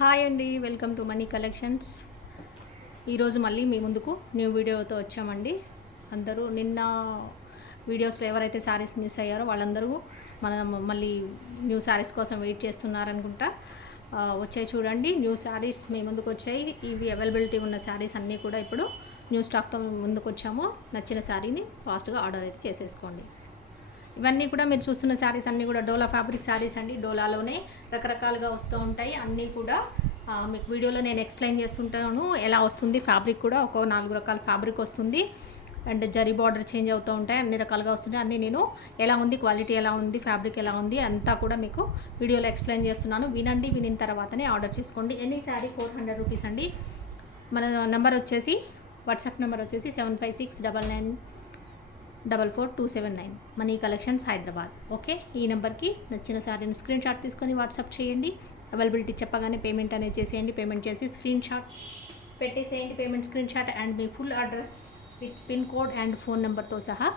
Hi అండి, welcome to money collections. ఈరోజు మళ్ళీ మీ ముందుకు న్యూ వీడియోతో వచ్చామండి. అందరూ నిన్న వీడియోస్లో ఎవరైతే శారీస్ మిస్ అయ్యారో వాళ్ళందరూ మళ్ళీ న్యూ శారీస్ కోసం వెయిట్ చేస్తున్నారనుకుంటా. వచ్చాయి చూడండి, న్యూ శారీస్ మీ ముందుకు వచ్చాయి. ఇవి అవైలబిలిటీ ఉన్న శారీస్ అన్నీ కూడా ఇప్పుడు న్యూ స్టాక్తో ముందుకు వచ్చాము. నచ్చిన శారీని ఫాస్ట్గా ఆర్డర్ అయితే చేసేసుకోండి. ఇవన్నీ కూడా మీరు చూస్తున్న శారీస్ అన్నీ కూడా డోలా ఫ్యాబ్రిక్ శారీస్ అండి. డోలాలోనే రకరకాలుగా వస్తూ ఉంటాయి. అన్నీ కూడా మీకు వీడియోలో నేను ఎక్స్ప్లెయిన్ చేస్తుంటాను ఎలా వస్తుంది. ఫ్యాబ్రిక్ కూడా ఒక 4 రకాల ఫ్యాబ్రిక్ వస్తుంది. అండ్ జరీ బార్డర్ చేంజ్ అవుతూ ఉంటాయి. అన్ని రకాలుగా వస్తున్నాయి. అన్నీ నేను ఎలా ఉంది, క్వాలిటీ ఎలా ఉంది, ఫ్యాబ్రిక్ ఎలా ఉంది అంతా కూడా మీకు వీడియోలో ఎక్స్ప్లెయిన్ చేస్తున్నాను. వినండి, వినిన తర్వాతనే ఆర్డర్ చేసుకోండి. ఎనీ శారీ 400 రూపీస్ అండి. మన నెంబర్ వచ్చేసి వాట్సాప్ నెంబర్ వచ్చేసి 7569944279 మనీ కలెక్షన్స్ హైదరాబాద్. ఓకే, ఈ నెంబర్కి నచ్చిన శారీని స్క్రీన్ షాట్ తీసుకొని వాట్సాప్ చేయండి. అవైలబిలిటీ చెప్పగానే పేమెంట్ అనేది చేసేయండి. పేమెంట్ చేసి స్క్రీన్ షాట్ పెట్టేసేయండి. Payment screen shot and me full address with pin code and phone నెంబర్తో సహా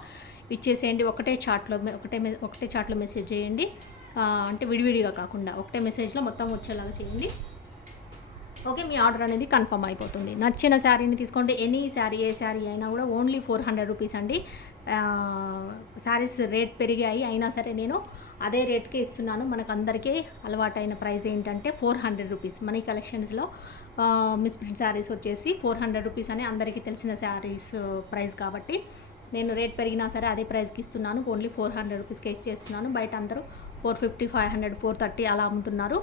ఇచ్చేసేయండి. ఒకటే చాట్లో మెసేజ్ చేయండి. అంటే విడివిడిగా కాకుండా ఒకటే మెసేజ్లో మొత్తం వచ్చేలాగా చేయండి. ఓకే, మీ ఆర్డర్ అనేది కన్ఫర్మ్ అయిపోతుంది. నచ్చిన శారీని తీసుకోండి. ఎనీ శారీ, ఏ శారీ అయినా కూడా ఓన్లీ 400 రూపీస్ అండి. శారీస్ రేట్ పెరిగాయి అయినా సరే నేను అదే రేట్కే ఇస్తున్నాను. మనకు అందరికీ అలవాటైన ప్రైస్ ఏంటంటే 400 రూపీస్. మనీ కలెక్షన్స్లో మిస్ ప్రింట్ శారీస్ వచ్చేసి 400 రూపీస్ అని అందరికీ తెలిసిన శారీస్ ప్రైస్ కాబట్టి నేను రేట్ పెరిగినా సరే అదే ప్రైస్కి ఇస్తున్నాను. ఓన్లీ 400 రూపీస్కి ఇచ్చేస్తున్నాను. బయట అందరూ 450, 500, 430 అలా అమ్ముతున్నారు.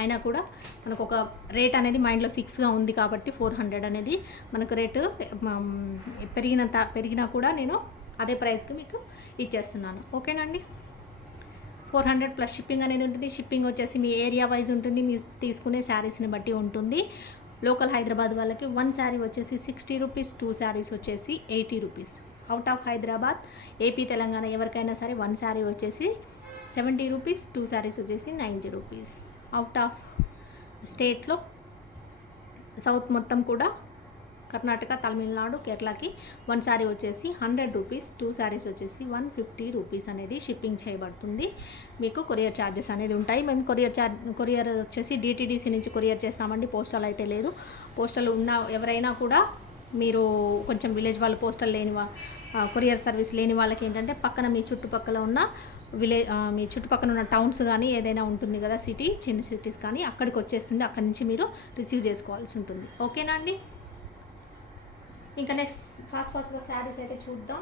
అయినా కూడా మనకు ఒక రేట్ అనేది మైండ్లో ఫిక్స్గా ఉంది కాబట్టి 400 అనేది మనకు రేటు పెరిగినా కూడా నేను అదే ప్రైస్కి మీకు ఇచ్చేస్తున్నాను. ఓకేనండి. 400 ప్లస్ షిప్పింగ్ అనేది ఉంటుంది. షిప్పింగ్ వచ్చేసి మీ ఏరియా వైజ్ ఉంటుంది, మీరు తీసుకునే శారీస్ని బట్టి ఉంటుంది. లోకల్ హైదరాబాద్ వాళ్ళకి 1 శారీ వచ్చేసి 60 రూపీస్, 2 శారీస్ వచ్చేసి 80 rupees. Out of Hyderabad, AP, Telangana ఎవరికైనా సరే 1 శారీ వచ్చేసి 70 రూపీస్, 2 శారీస్ వచ్చేసి 90 రూపీస్. అవుట్ ఆఫ్ స్టేట్లో సౌత్ మొత్తం కూడా కర్ణాటక, తమిళనాడు, కేరళకి 1 శారీ వచ్చేసి 100 రూపీస్, 2 శారీస్ వచ్చేసి 150 రూపీస్ అనేది షిప్పింగ్ చేయబడుతుంది. మీకు కొరియర్ ఛార్జెస్ అనేది ఉంటాయి. మేము కొరియర్ వచ్చేసి డిటీడీసీ నుంచి కొరియర్ చేస్తామండి. పోస్టల్ అయితే లేదు. పోస్టల్ ఉన్న ఎవరైనా కూడా మీరు కొంచెం విలేజ్ వాళ్ళు పోస్టల్ కొరియర్ సర్వీస్ లేని వాళ్ళకి ఏంటంటే పక్కన మీ చుట్టుపక్కల ఉన్న మీ చుట్టుపక్కల ఉన్న టౌన్స్ కానీ ఏదైనా ఉంటుంది కదా, చిన్న సిటీస్ కానీ అక్కడికి వచ్చేస్తుంది. అక్కడి నుంచి మీరు రిసీవ్ చేసుకోవాల్సి ఉంటుంది. ఓకేనా అండి. ఇంకా నెక్స్ట్ ఫాస్ట్గా శారీస్ అయితే చూద్దాం.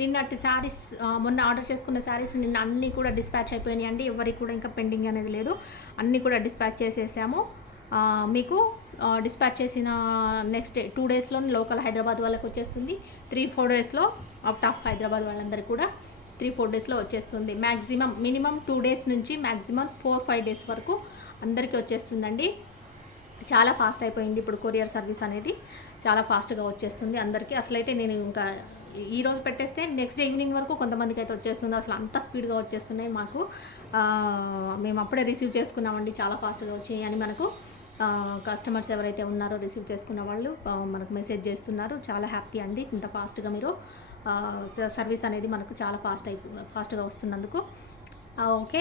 నిన్నటి శారీస్, మొన్న ఆర్డర్ చేసుకున్న శారీస్ నిన్న అన్నీ కూడా డిస్పాచ్ అయిపోయినాయి అండి. ఎవరికి కూడా ఇంకా పెండింగ్ అనేది లేదు. అన్నీ కూడా డిస్పాచ్ చేసేసాము. మీకు డిస్పాచ్ చేసిన నెక్స్ట్ డే 2 డేస్లో లోకల్ హైదరాబాద్ వాళ్ళకి వచ్చేస్తుంది. 3-4 డేస్లో అవుట్ ఆఫ్ హైదరాబాద్ వాళ్ళందరికీ కూడా 3-4 డేస్లో వచ్చేస్తుంది. మినిమం 2 డేస్ నుంచి మ్యాక్సిమం 4-5 డేస్ వరకు అందరికీ వచ్చేస్తుందండి. చాలా ఫాస్ట్ అయిపోయింది ఇప్పుడు కొరియర్ సర్వీస్ అనేది. చాలా ఫాస్ట్గా వచ్చేస్తుంది అందరికీ. అసలైతే నేను ఇంకా ఈరోజు పెట్టేస్తే నెక్స్ట్ డే ఈవినింగ్ వరకు కొంతమందికి అయితే వచ్చేస్తుంది. అసలు అంత స్పీడ్గా వచ్చేస్తున్నాయి మాకు. మేము అప్పుడే రిసీవ్ చేసుకున్నామండి. చాలా ఫాస్ట్గా వచ్చాయి అని మనకు కస్టమర్స్ ఎవరైతే ఉన్నారో రిసీవ్ చేసుకున్న వాళ్ళు మనకు మెసేజ్ చేస్తున్నారు. చాలా హ్యాపీ అండి, ఇంత ఫాస్ట్గా మీరు సర్వీస్ అనేది మనకు చాలా ఫాస్ట్గా వస్తున్నందుకు. ఓకే,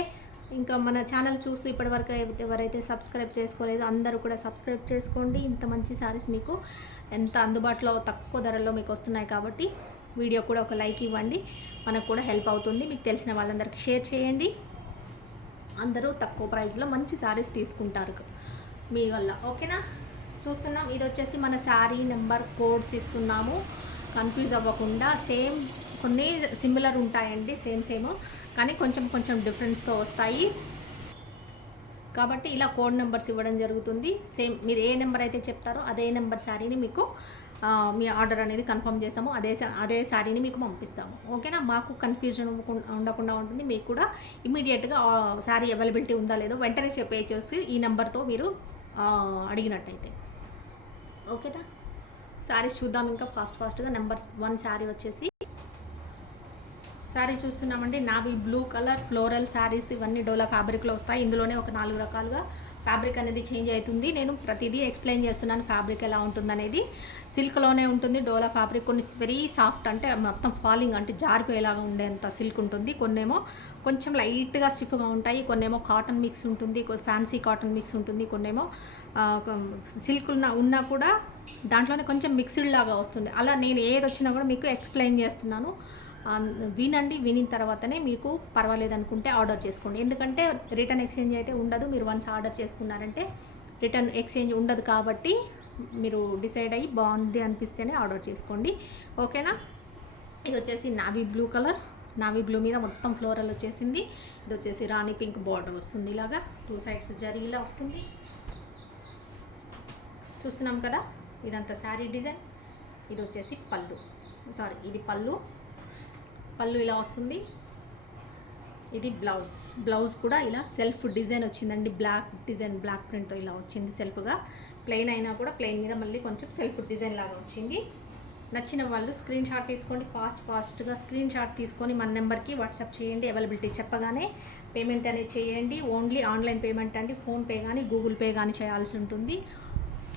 ఇంకా మన ఛానల్ చూస్తూ ఇప్పటివరకు ఎవరైతే సబ్స్క్రైబ్ చేసుకోలేదో అందరూ కూడా సబ్స్క్రైబ్ చేసుకోండి. ఇంత మంచి శారీస్ మీకు ఎంత అందుబాటులో తక్కువ ధరల్లో మీకు వస్తున్నాయి కాబట్టి వీడియో కూడా ఒక లైక్ ఇవ్వండి. మనకు కూడా హెల్ప్ అవుతుంది. మీకు తెలిసిన వాళ్ళందరికీ షేర్ చేయండి. అందరూ తక్కువ ప్రైస్లో మంచి శారీస్ తీసుకుంటారు మీ వల్ల. ఓకేనా. చూస్తున్నాం, ఇది వచ్చేసి మన శారీ నెంబర్ కోడ్స్ ఇస్తున్నాము. కన్ఫ్యూజ్ అవ్వకుండా. సేమ్ కొన్ని సిమిలర్ ఉంటాయండి, సేమ్ కానీ కొంచెం డిఫరెన్స్తో వస్తాయి కాబట్టి ఇలా కోడ్ నెంబర్స్ ఇవ్వడం జరుగుతుంది. సేమ్ మీరు ఏ నెంబర్ అయితే చెప్తారో అదే నెంబర్ శారీని మీకు మీ ఆర్డర్ అనేది కన్ఫర్మ్ చేస్తాము. అదే శారీని మీకు పంపిస్తాము. ఓకేనా. మాకు కన్ఫ్యూజన్ ఉండకుండా ఉంటుంది. మీకు కూడా ఇమీడియట్గా శారీ అవైలబిలిటీ ఉందా లేదో వెంటనే చెప్పేసి ఈ నెంబర్తో మీరు అడిగినట్టయితే. ఓకేనా. శారీస్ చూద్దాం ఇంకా ఫాస్ట్గా. నెంబర్ 1 శారీ వచ్చేసి శారీ చూస్తున్నామండి. Navy blue colour floral saris. ఇవన్నీ డోలా ఫ్యాబ్రిక్లో వస్తాయి. ఇందులోనే ఒక 4 రకాలుగా ఫ్యాబ్రిక్ అనేది చేంజ్ అవుతుంది. నేను ప్రతిదీ ఎక్స్ప్లెయిన్ చేస్తున్నాను ఫ్యాబ్రిక్ ఎలా ఉంటుందనేది. సిల్క్లోనే ఉంటుంది డోలా ఫ్యాబ్రిక్. కొన్ని వెరీ సాఫ్ట్ అంటే మొత్తం ఫాలింగ్ అంటే జారిపోయేలాగా ఉండేంత సిల్క్ ఉంటుంది. కొన్నేమో కొంచెం లైట్గా స్టిఫ్గా ఉంటాయి, కొన్నేమో కాటన్ మిక్స్ ఉంటుంది, ఫ్యాన్సీ కాటన్ మిక్స్ ఉంటుంది, కొన్నేమో సిల్క్ ఉన్నా కూడా దాంట్లోనే కొంచెం మిక్స్డ్ లాగా వస్తుంది. అలా నేను ఏది వచ్చినా కూడా మీకు ఎక్స్ప్లెయిన్ చేస్తున్నాను. వినండి, వినిన తర్వాతనే మీకు పర్వాలేదు అనుకుంటే ఆర్డర్ చేసుకోండి. ఎందుకంటే రిటర్న్ ఎక్స్చేంజ్ అయితే ఉండదు. మీరు వన్స్ ఆర్డర్ చేసుకున్నారంటే రిటర్న్ ఎక్స్చేంజ్ ఉండదు. కాబట్టి మీరు డిసైడ్ అయ్యి బాగుంది అనిపిస్తేనే ఆర్డర్ చేసుకోండి. ఓకేనా. ఇది వచ్చేసి navy blue colour, navy blue మీద మొత్తం ఫ్లోరల్ వచ్చేసింది. ఇది వచ్చేసి రాణి పింక్ బార్డర్ వస్తుంది, ఇలాగా 2 సైడ్స్ జరిగిలా వస్తుంది. చూస్తున్నాం కదా, ఇదంతా శారీ డిజైన్. ఇది వచ్చేసి పళ్ళు, ఇది పళ్ళు ఇలా వస్తుంది. ఇది బ్లౌజ్ కూడా ఇలా సెల్ఫ్ డిజైన్ వచ్చిందండి. బ్లాక్ డిజైన్, బ్లాక్ ప్రింట్తో ఇలా వచ్చింది సెల్ఫ్గా. ప్లెయిన్ అయినా కూడా ప్లెయిన్ మీద మళ్ళీ కొంచెం సెల్ఫ్ డిజైన్ లాగా వచ్చింది. నచ్చిన వాళ్ళు స్క్రీన్ షాట్ తీసుకోండి. ఫాస్ట్గా స్క్రీన్ షాట్ తీసుకొని మన నెంబర్కి వాట్సాప్ చేయండి. అవైలబిలిటీ చెప్పగానే పేమెంట్ అనేది చేయండి. ఓన్లీ ఆన్లైన్ పేమెంట్ అండి. ఫోన్పే కానీ గూగుల్ పే కానీ చేయాల్సి ఉంటుంది.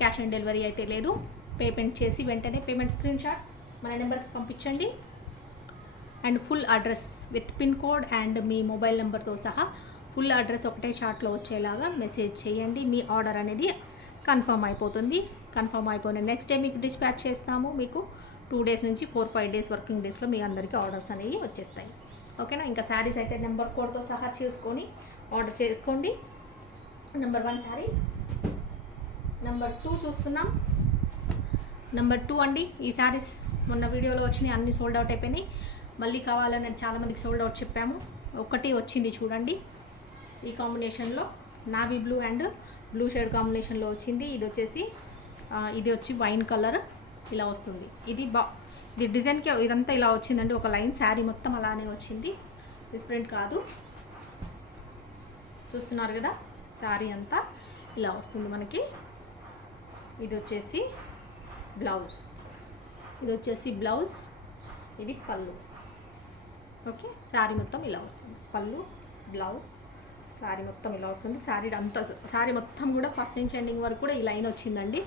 క్యాష్ ఆన్ డెలివరీ అయితే లేదు. పేమెంట్ చేసి వెంటనే పేమెంట్ స్క్రీన్ షాట్ మన నెంబర్కి పంపించండి. And full address with pin code and me mobile నెంబర్తో సహా ఫుల్ అడ్రస్ ఒకటే షాట్లో వచ్చేలాగా మెసేజ్ చేయండి. మీ ఆర్డర్ అనేది కన్ఫర్మ్ అయిపోతుంది. కన్ఫర్మ్ అయిపోయిన నెక్స్ట్ డే మీకు డిస్పాచ్ చేస్తాము. మీకు 2 డేస్ నుంచి 4-5 డేస్ వర్కింగ్ డేస్లో మీ అందరికీ ఆర్డర్స్ అనేవి వచ్చేస్తాయి. ఓకేనా. ఇంకా శారీస్ అయితే నెంబర్ కోడ్తో సహా చూసుకొని ఆర్డర్ చేసుకోండి. నెంబర్ 1 శారీ, నెంబర్ 2 చూస్తున్నాం. నెంబర్ 2 అండి. ఈ శారీస్ మొన్న వీడియోలో వచ్చినాయి, అన్నీ సోల్డ్ అవుట్ అయిపోయినాయి. మళ్ళీ కావాలని చాలామందికి సోల్డ్ అవుట్ చెప్పాము. ఒకటి వచ్చింది చూడండి. ఈ కాంబినేషన్లో navy blue and blue shade కాంబినేషన్లో వచ్చింది. ఇది వచ్చి వైన్ కలర్ ఇలా వస్తుంది. ఇది డిజైన్కి ఇదంతా ఇలా వచ్చిందండి. ఒక లైన్ శారీ మొత్తం అలానే వచ్చింది, డిఫరెంట్ కాదు. చూస్తున్నారు కదా, శారీ అంతా ఇలా వస్తుంది మనకి. ఇది వచ్చేసి బ్లౌజ్, ఇది పళ్ళు. ఓకే, శారీ మొత్తం ఇలా వస్తుంది. పళ్ళు, బ్లౌజ్, శారీ మొత్తం ఇలా వస్తుంది. శారీ మొత్తం కూడా ఫస్ట్ నుంచి ఎండింగ్ వరకు కూడా ఈ లైన్ వచ్చిందండి.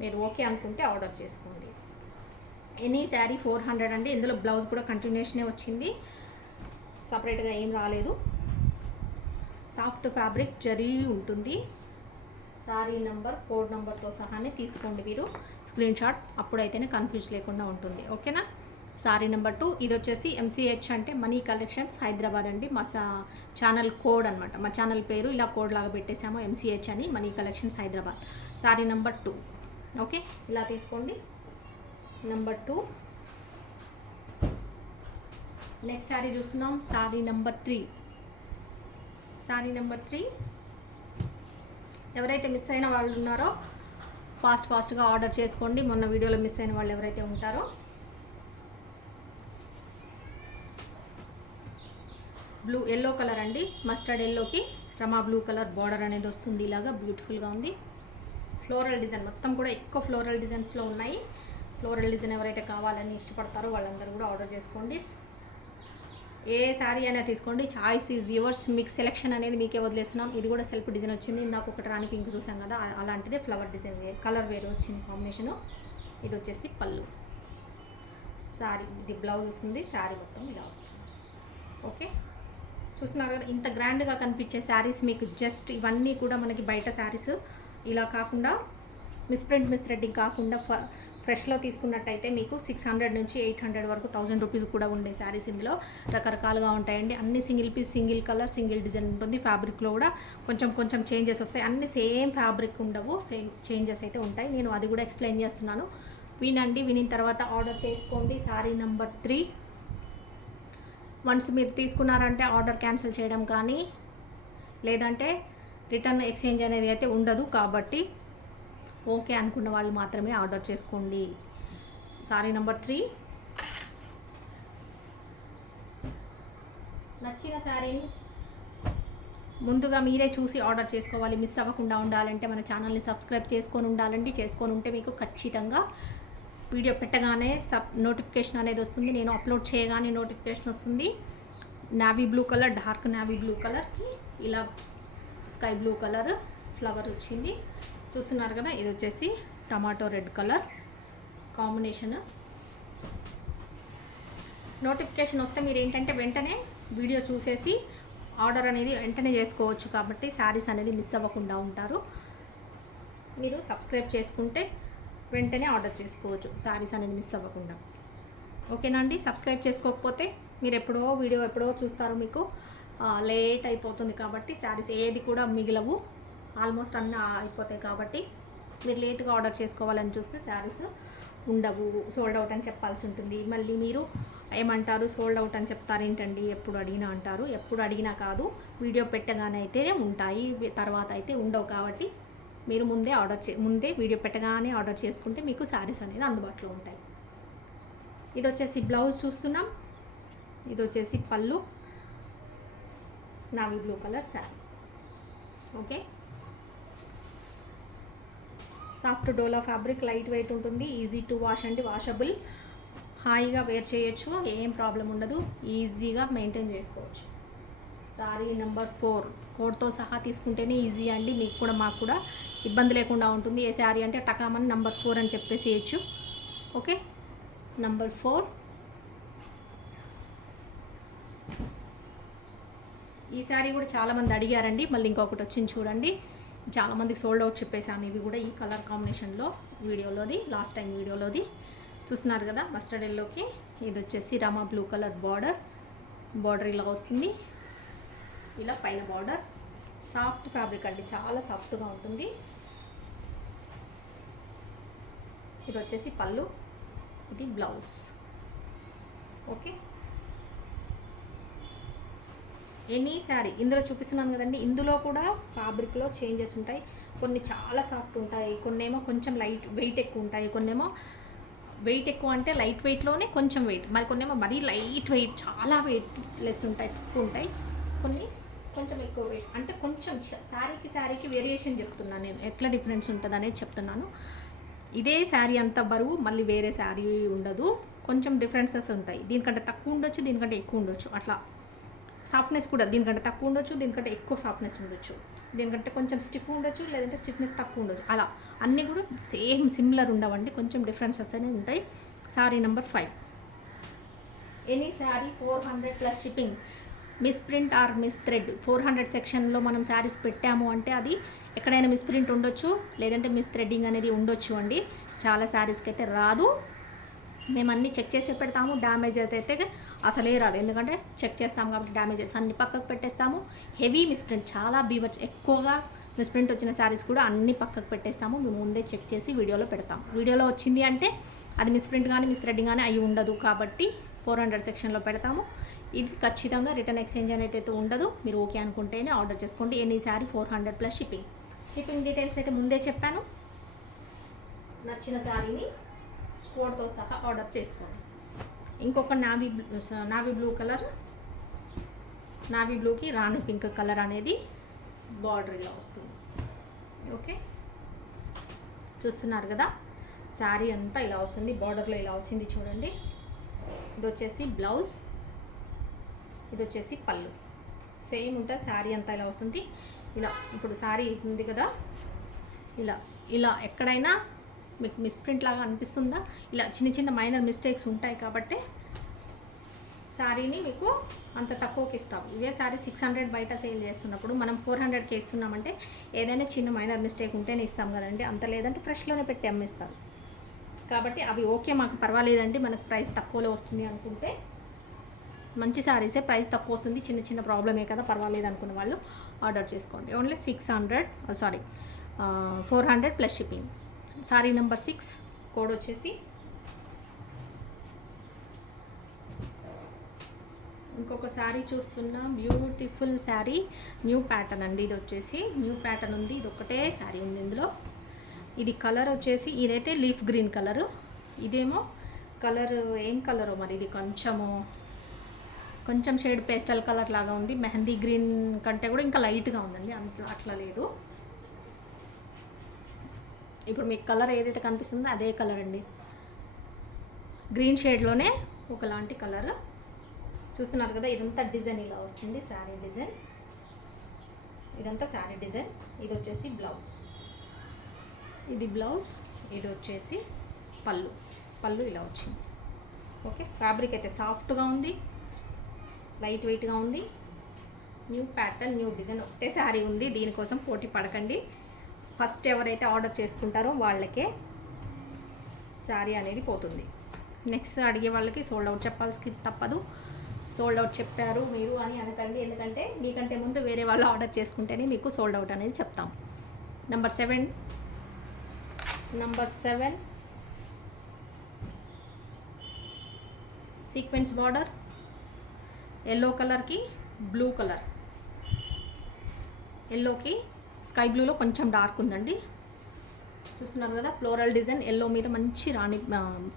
మీరు ఓకే అనుకుంటే ఆర్డర్ చేసుకోండి. ఎనీ శారీ 400 అండి. ఇందులో బ్లౌజ్ కూడా కంటిన్యూషనే వచ్చింది, సపరేట్గా ఏం రాలేదు. సాఫ్ట్ ఫ్యాబ్రిక్ జరీ ఉంటుంది. శారీ నెంబర్, కోడ్ నెంబర్తో సహానే తీసుకోండి మీరు స్క్రీన్ షాట్. అప్పుడైతేనే కన్ఫ్యూజ్ లేకుండా ఉంటుంది. ఓకేనా. శారీ నెంబర్ 2. ఇది వచ్చేసి MCH అంటే మనీ కలెక్షన్స్ హైదరాబాద్ అండి. మా ఛానల్ కోడ్ అనమాట. మా ఛానల్ పేరు ఇలా కోడ్ లాగా పెట్టేసాము, MCH అని, money collections Hyderabad. Sari number 2. Okay, ఇలా తీసుకోండి. నెంబర్ 2. నెక్స్ట్ శారీ చూస్తున్నాం. శారీ నెంబర్ 3. ఎవరైతే మిస్ అయిన వాళ్ళు ఉన్నారో ఫాస్ట్గా ఆర్డర్ చేసుకోండి. మొన్న వీడియోలో మిస్ అయిన వాళ్ళు ఎవరైతే ఉంటారో. ఎల్లో కలర్ అండి. మస్టర్డ్ ఎల్లోకి రమా బ్లూ కలర్ బార్డర్ అనేది వస్తుంది. ఇలాగా బ్యూటిఫుల్గా ఉంది. ఫ్లోరల్ డిజైన్ మొత్తం కూడా ఎక్కువ ఫ్లోరల్ డిజైన్స్లో ఉన్నాయి. ఫ్లోరల్ డిజైన్ ఎవరైతే కావాలని ఇష్టపడతారో వాళ్ళందరూ కూడా ఆర్డర్ చేసుకోండి. ఏ శారీ అయినా తీసుకోండి, choice is yours. Mix selection అనేది మీకే వదిలేస్తున్నాం. ఇది కూడా సెల్ఫ్ డిజైన్ వచ్చింది. నాకు ఒకటి రాణి పింక్ చూసాం కదా, అలాంటిదే ఫ్లవర్ డిజైన్ కలర్ వేరే వచ్చింది కాంబినేషను. ఇది వచ్చేసి పళ్ళు. శారీ ఇది బ్లౌజ్ వస్తుంది. శారీ మొత్తం ఇలా వస్తుంది. ఓకే, చూస్తున్నారు కదా, ఇంత గ్రాండ్గా కనిపించే శారీస్ మీకు జస్ట్ ఇవన్నీ కూడా మనకి బయట శారీస్ ఇలా కాకుండా మిస్ థ్రెడ్డింగ్ కాకుండా ఫ్రెష్లో తీసుకున్నట్టయితే మీకు 600 నుంచి 800 వరకు 1000 రూపీస్ కూడా ఉండే శారీస్ ఇందులో రకరకాలుగా ఉంటాయండి. అన్ని single piece, single colour, single design ఉంటుంది. ఫ్యాబ్రిక్లో కూడా కొంచెం చేంజెస్ వస్తాయి. అన్ని సేమ్ ఫ్యాబ్రిక్ ఉండవు, సేమ్ చేంజెస్ అయితే ఉంటాయి. నేను అది కూడా ఎక్స్ప్లెయిన్ చేస్తున్నాను. వినిన తర్వాత ఆర్డర్ చేసుకోండి. శారీ నెంబర్ 3. వన్స్ మీరు తీసుకున్నారంటే ఆర్డర్ క్యాన్సిల్ చేయడం కానీ లేదంటే రిటర్న్ ఎక్స్చేంజ్ అనేది అయితే ఉండదు. కాబట్టి ఓకే అనుకున్న వాళ్ళు మాత్రమే ఆర్డర్ చేసుకోండి. శారీ నెంబర్ 3. నచ్చిన శారీని ముందుగా మీరే చూసి ఆర్డర్ చేసుకోవాలి. మిస్ అవ్వకుండా ఉండాలంటే మన ఛానల్ని సబ్స్క్రైబ్ చేసుకొని ఉండాలండి. చేసుకొని ఉంటే మీకు ఖచ్చితంగా వీడియో పెట్టగానే నోటిఫికేషన్ అనేది వస్తుంది. నేను అప్లోడ్ చేయగానే నోటిఫికేషన్ వస్తుంది. Navy blue colour, dark navy blue కలర్కి ఇలా స్కై బ్లూ కలర్ ఫ్లవర్ వచ్చింది. చూస్తున్నారు కదా, ఇది వచ్చేసి tomato red colour combination. Notification వస్తే మీరు ఏంటంటే వెంటనే వీడియో చూసేసి ఆర్డర్ అనేది వెంటనే చేసుకోవచ్చు. కాబట్టి శారీస్ అనేది మిస్ అవ్వకుండా ఉంటారు. మీరు సబ్స్క్రైబ్ చేసుకుంటే వెంటనే ఆర్డర్ చేసుకోవచ్చు శారీస్ అనేది మిస్ అవ్వకుండా. ఓకేనా అండి? సబ్స్క్రైబ్ చేసుకోకపోతే మీరు వీడియో ఎప్పుడో చూస్తారు, మీకు లేట్ అయిపోతుంది. కాబట్టి శారీస్ ఏది కూడా మిగిలవు, ఆల్మోస్ట్ అన్నీ అయిపోతాయి. కాబట్టి మీరు లేట్గా ఆర్డర్ చేసుకోవాలని చూస్తే శారీస్ ఉండవు, సోల్డ్ అవుట్ అని చెప్పాల్సి ఉంటుంది. మళ్ళీ మీరు ఏమంటారు, సోల్డ్ అవుట్ అని చెప్తారు ఏంటండి ఎప్పుడు అడిగినా అంటారు. ఎప్పుడు అడిగినా కాదు, వీడియో పెట్టగానే అయితే ఉంటాయి, తర్వాత అయితే ఉండవు. కాబట్టి మీరు ముందే వీడియో పెట్టగానే ఆర్డర్ చేసుకుంటే మీకు శారీస్ అనేది అందుబాటులో ఉంటాయి. ఇది వచ్చేసి బ్లౌజ్ చూస్తున్నాం. ఇది వచ్చేసి పళ్ళు, navy blue colour sari. Okay, soft Dola fabric, light weight ఉంటుంది, ఈజీ టు వాష్ అండి, వాషబుల్, హాయిగా వేర్ చేయొచ్చు, ఏం ప్రాబ్లం ఉండదు, ఈజీగా మెయింటైన్ చేసుకోవచ్చు. సారీ నెంబర్ 4 కోడ్తో సహా తీసుకుంటేనే ఈజీ అండి, మీకు కూడా మాకు కూడా ఇబ్బంది లేకుండా ఉంటుంది. ఏ శారీ అంటే టకామని నెంబర్ 4 అని చెప్పేసేయచ్చు. Okay, number 4. ఈ శారీ కూడా చాలామంది అడిగారండి, మళ్ళీ ఇంకొకటి వచ్చింది చూడండి. చాలామందికి సోల్డ్ అవుట్ చెప్పేసాము. ఇవి కూడా ఈ కలర్ కాంబినేషన్లో వీడియోలోది, లాస్ట్ టైం వీడియోలోది చూస్తున్నారు కదా, మస్టర్డ్ ఎల్లోకి. ఇది వచ్చేసి రామా బ్లూ కలర్ బార్డర్ ఇలా వస్తుంది, ఇలా పైన బార్డర్. సాఫ్ట్ ఫ్యాబ్రిక్ అండి, చాలా సాఫ్ట్గా ఉంటుంది. ఇది వచ్చేసి పళ్ళు, ఇది బ్లౌజ్. ఓకే, ఎనీ శారీ ఇందులో చూపిస్తున్నాను కదండి, ఇందులో కూడా ఫ్యాబ్రిక్లో చేంజెస్ ఉంటాయి. కొన్ని చాలా సాఫ్ట్ ఉంటాయి, కొన్నేమో కొంచెం లైట్ వెయిట్ ఎక్కువ ఉంటాయి, కొన్నేమో వెయిట్ ఎక్కువ అంటే లైట్ వెయిట్లోనే కొంచెం వెయిట్, మరి కొన్నేమో మరీ లైట్ వెయిట్ చాలా వెయిట్ లెస్ ఉంటాయి, తక్కువ ఉంటాయి. కొన్ని కొంచెం ఎక్కువ వెయిట్, అంటే కొంచెం శారీకి వేరియేషన్ చెప్తున్నాను నేను, ఎట్లా డిఫరెన్స్ ఉంటుంది అనేది చెప్తున్నాను. ఇదే శారీ అంత బరువు మళ్ళీ వేరే శారీ ఉండదు, కొంచెం డిఫరెన్సెస్ ఉంటాయి. దీనికంటే తక్కువ ఉండొచ్చు, దీనికంటే ఎక్కువ ఉండొచ్చు. అట్లా సాఫ్ట్నెస్ కూడా దీనికంటే తక్కువ ఉండొచ్చు, దీనికంటే ఎక్కువ సాఫ్ట్నెస్ ఉండొచ్చు, దీనికంటే కొంచెం స్టిఫ్ ఉండొచ్చు, లేదంటే స్టిఫ్నెస్ తక్కువ ఉండొచ్చు. అలా అన్నీ కూడా సేమ్ సిమిలర్ ఉండవండి, కొంచెం డిఫరెన్సెస్ అనేవి ఉంటాయి. Sorry number 5. Any sari 400 plus shipping. Miss print are miss thread 400 సెక్షన్లో మనం శారీస్ పెట్టాము అంటే అది ఎక్కడైనా మిస్ ప్రింట్ ఉండొచ్చు, లేదంటే మిస్ థ్రెడ్డింగ్ అనేది ఉండొచ్చు అండి. చాలా శారీస్కి అయితే రాదు, మేము అన్నీ చెక్ చేసి పెడతాము. డ్యామేజ్ అయితే అసలే రాదు, ఎందుకంటే చెక్ చేస్తాము కాబట్టి డ్యామేజెస్ అన్ని పక్కకు పెట్టేస్తాము. హెవీ మిస్ప్రింట్, చాలా ఎక్కువగా మిస్ప్రింట్ వచ్చిన శారీస్ కూడా అన్ని పక్కకు పెట్టేస్తాము. మేము ముందే చెక్ చేసి వీడియోలో పెడతాము. వీడియోలో వచ్చింది అంటే అది మిస్ప్రింట్ కానీ మిస్ థ్రెడ్డింగ్ కానీ అయి ఉండదు, కాబట్టి 400 సెక్షన్లో పెడతాము. ఇది ఖచ్చితంగా రిటర్న్ ఎక్స్చేంజ్ అనేది అయితే ఉండదు. మీరు ఓకే అనుకుంటేనే ఆర్డర్ చేసుకోండి. Any sari 400 plus shipping details అయితే ముందే చెప్పాను. నచ్చిన శారీని కోడ్తో సహా ఆర్డర్ చేసుకోండి. ఇంకొక నావీ బ్లూకి రాణి పింక్ కలర్ అనేది బార్డర్ ఇలా వస్తుంది. ఓకే, చూస్తున్నారు కదా, శారీ అంతా ఇలా వస్తుంది, బార్డర్లో ఇలా వచ్చింది చూడండి. ఇది వచ్చేసి బ్లౌజ్, ఇది వచ్చేసి పళ్ళు, సేమ్ ఉంటుంది. శారీ అంతా ఇలా వస్తుంది. ఇలా ఇప్పుడు శారీ ఉంది కదా, ఇలా ఎక్కడైనా మీకు మిస్ప్రింట్ లాగా అనిపిస్తుందా? ఇలా చిన్న మైనర్ మిస్టేక్స్ ఉంటాయి, కాబట్టి శారీని మీకు అంత తక్కువకి ఇస్తాం. ఇవే శారీ 600 బయట సేల్ చేస్తున్నప్పుడు మనం 400కి ఇస్తున్నామంటే ఏదైనా చిన్న మైనర్ మిస్టేక్ ఉంటేనే ఇస్తాం కదండి, అంత లేదంటే ఫ్రెష్లోనే పెట్టి అమ్మేస్తారు. కాబట్టి అవి ఓకే, మాకు పర్వాలేదండి, మనకు ప్రైస్ తక్కువలో వస్తుంది అనుకుంటే మంచి శారీసే, ప్రైస్ తక్కువ వస్తుంది, చిన్న ప్రాబ్లమే కదా, పర్వాలేదు అనుకున్న వాళ్ళు ఆర్డర్ చేసుకోండి. Only 400 plus shipping. Sorry number 6 code వచ్చేసి ఇంకొక శారీ చూస్తున్నాం. బ్యూటిఫుల్ శారీ, న్యూ ప్యాటర్న్ అండి. ఇది వచ్చేసి న్యూ ప్యాటర్న్ ఉంది, ఇది ఒకటే శారీ ఉంది ఇందులో. ఇది కలర్ వచ్చేసి ఇదైతే లీఫ్ గ్రీన్ కలరు, ఇదేమో కలర్ ఏం కలరో మరి, ఇది కొంచెం షేడ్ పేస్టల్ కలర్ లాగా ఉంది. మెహందీ గ్రీన్ కంటే కూడా ఇంకా లైట్గా ఉందండి, అట్లా లేదు. ఇప్పుడు మీకు కలర్ ఏదైతే కనిపిస్తుందో అదే కలర్ అండి, గ్రీన్ షేడ్లోనే ఒకలాంటి కలర్. చూస్తున్నారు కదా, ఇదంతా డిజైన్ ఇలా వస్తుంది, శారీ డిజైన్. ఇదంతా శారీ డిజైన్. ఇది వచ్చేసి బ్లౌజ్, ఇది బ్లౌజ్, ఇది వచ్చేసి పళ్ళు. పళ్ళు ఇలా వచ్చింది. ఓకే, ఫ్యాబ్రిక్ అయితే సాఫ్ట్గా ఉంది, లైట్ వెయిట్గా ఉంది. న్యూ ప్యాటర్న్, న్యూ డిజైన్, ఒకటే శారీ ఉంది. దీనికోసం పోటీ పడకండి. ఫస్ట్ ఎవరైతే ఆర్డర్ చేసుకుంటారో వాళ్ళకే శారీ అనేది పోతుంది. నెక్స్ట్ అడిగే వాళ్ళకి సోల్డ్ అవుట్ చెప్పాల్సి తప్పదు. సోల్డ్ అవుట్ చెప్పారు మీరు అని అనకండి, ఎందుకంటే మీకంటే ముందు వేరే వాళ్ళు ఆర్డర్ చేసుకుంటేనే మీకు సోల్డ్ అవుట్ అనేది చెప్తాం. నెంబర్ 7 సీక్వెన్స్ బార్డర్, ఎల్లో కలర్కి బ్లూ కలర్, ఎల్లోకి స్కై బ్లూలో కొంచెం డార్క్ ఉందండి. చూస్తున్నారు కదా, ఫ్లోరల్ డిజైన్, ఎల్లో మీద మంచి రాణి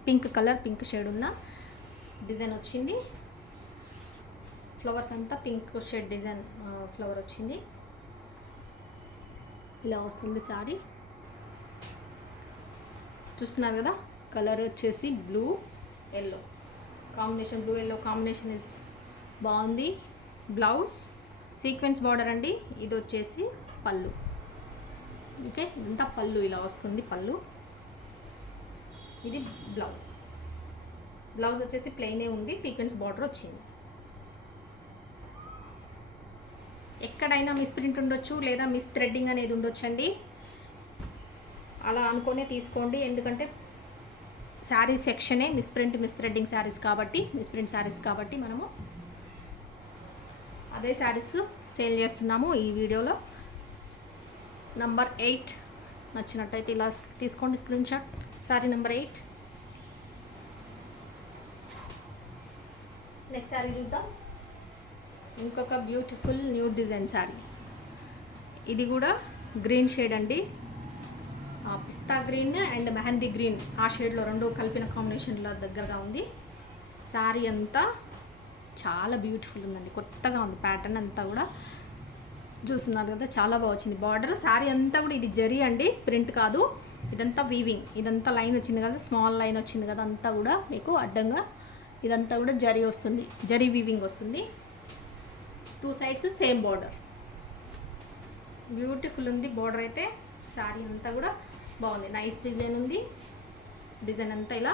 పింక్ కలర్, పింక్ షేడ్ ఉన్న డిజైన్ వచ్చింది. ఫ్లవర్స్ అంతా పింక్ షేడ్ డిజైన్ ఫ్లవర్ వచ్చింది. ఇలా వస్తుంది శారీ. చూస్తున్నారు కదా, కలర్ వచ్చేసి blue yellow combination, blue yellow combination is బాగుంది. బ్లౌజ్ సీక్వెన్స్ బార్డర్ అండి. ఇది వచ్చేసి పళ్ళు. ఓకే, ఇదంతా పళ్ళు ఇలా వస్తుంది పళ్ళు. ఇది బ్లౌజ్. బ్లౌజ్ వచ్చేసి ప్లెయినే ఉంది, సీక్వెన్స్ బార్డర్ వచ్చింది. ఎక్కడైనా మిస్ ప్రింట్ ఉండొచ్చు, లేదా మిస్ థ్రెడ్డింగ్ అనేది ఉండొచ్చండి. అలా అనుకునే తీసుకోండి, ఎందుకంటే శారీ సెక్షనే misprint, miss threading saris కాబట్టి, మిస్ ప్రింట్ శారీస్ కాబట్టి మనము అదే శారీస్ సేల్ చేస్తున్నాము ఈ వీడియోలో. నంబర్ 8 నచ్చినట్టయితే ఇలా తీసుకోండి screen shot. Sari number 8. Next sari చూద్దాం. ఇంకొక బ్యూటిఫుల్ న్యూ డిజైన్ శారీ. ఇది కూడా గ్రీన్ షేడ్ అండి. పిస్తా గ్రీన్ అండ్ మెహందీ గ్రీన్, ఆ షేడ్లో రెండు కలిపిన కాంబినేషన్లో దగ్గరగా ఉంది. శారీ అంతా చాలా బ్యూటిఫుల్ ఉందండి, కొత్తగా ఉంది. ప్యాటర్న్ అంతా కూడా చూస్తున్నారు కదా, చాలా బాగా వచ్చింది. బార్డర్ శారీ అంతా కూడా ఇది జరీ అండి, ప్రింట్ కాదు. ఇదంతా వీవింగ్, ఇదంతా లైన్ వచ్చింది కదా, స్మాల్ లైన్ వచ్చింది కదా, అంతా కూడా మీకు అడ్డంగా ఇదంతా కూడా జరీ వస్తుంది, జరీ వీవింగ్ వస్తుంది. 2 సైడ్స్ సేమ్ బార్డర్, బ్యూటిఫుల్ ఉంది బార్డర్ అయితే. శారీ అంతా కూడా బాగుంది, నైస్ డిజైన్ ఉంది. డిజైన్ అంతా ఇలా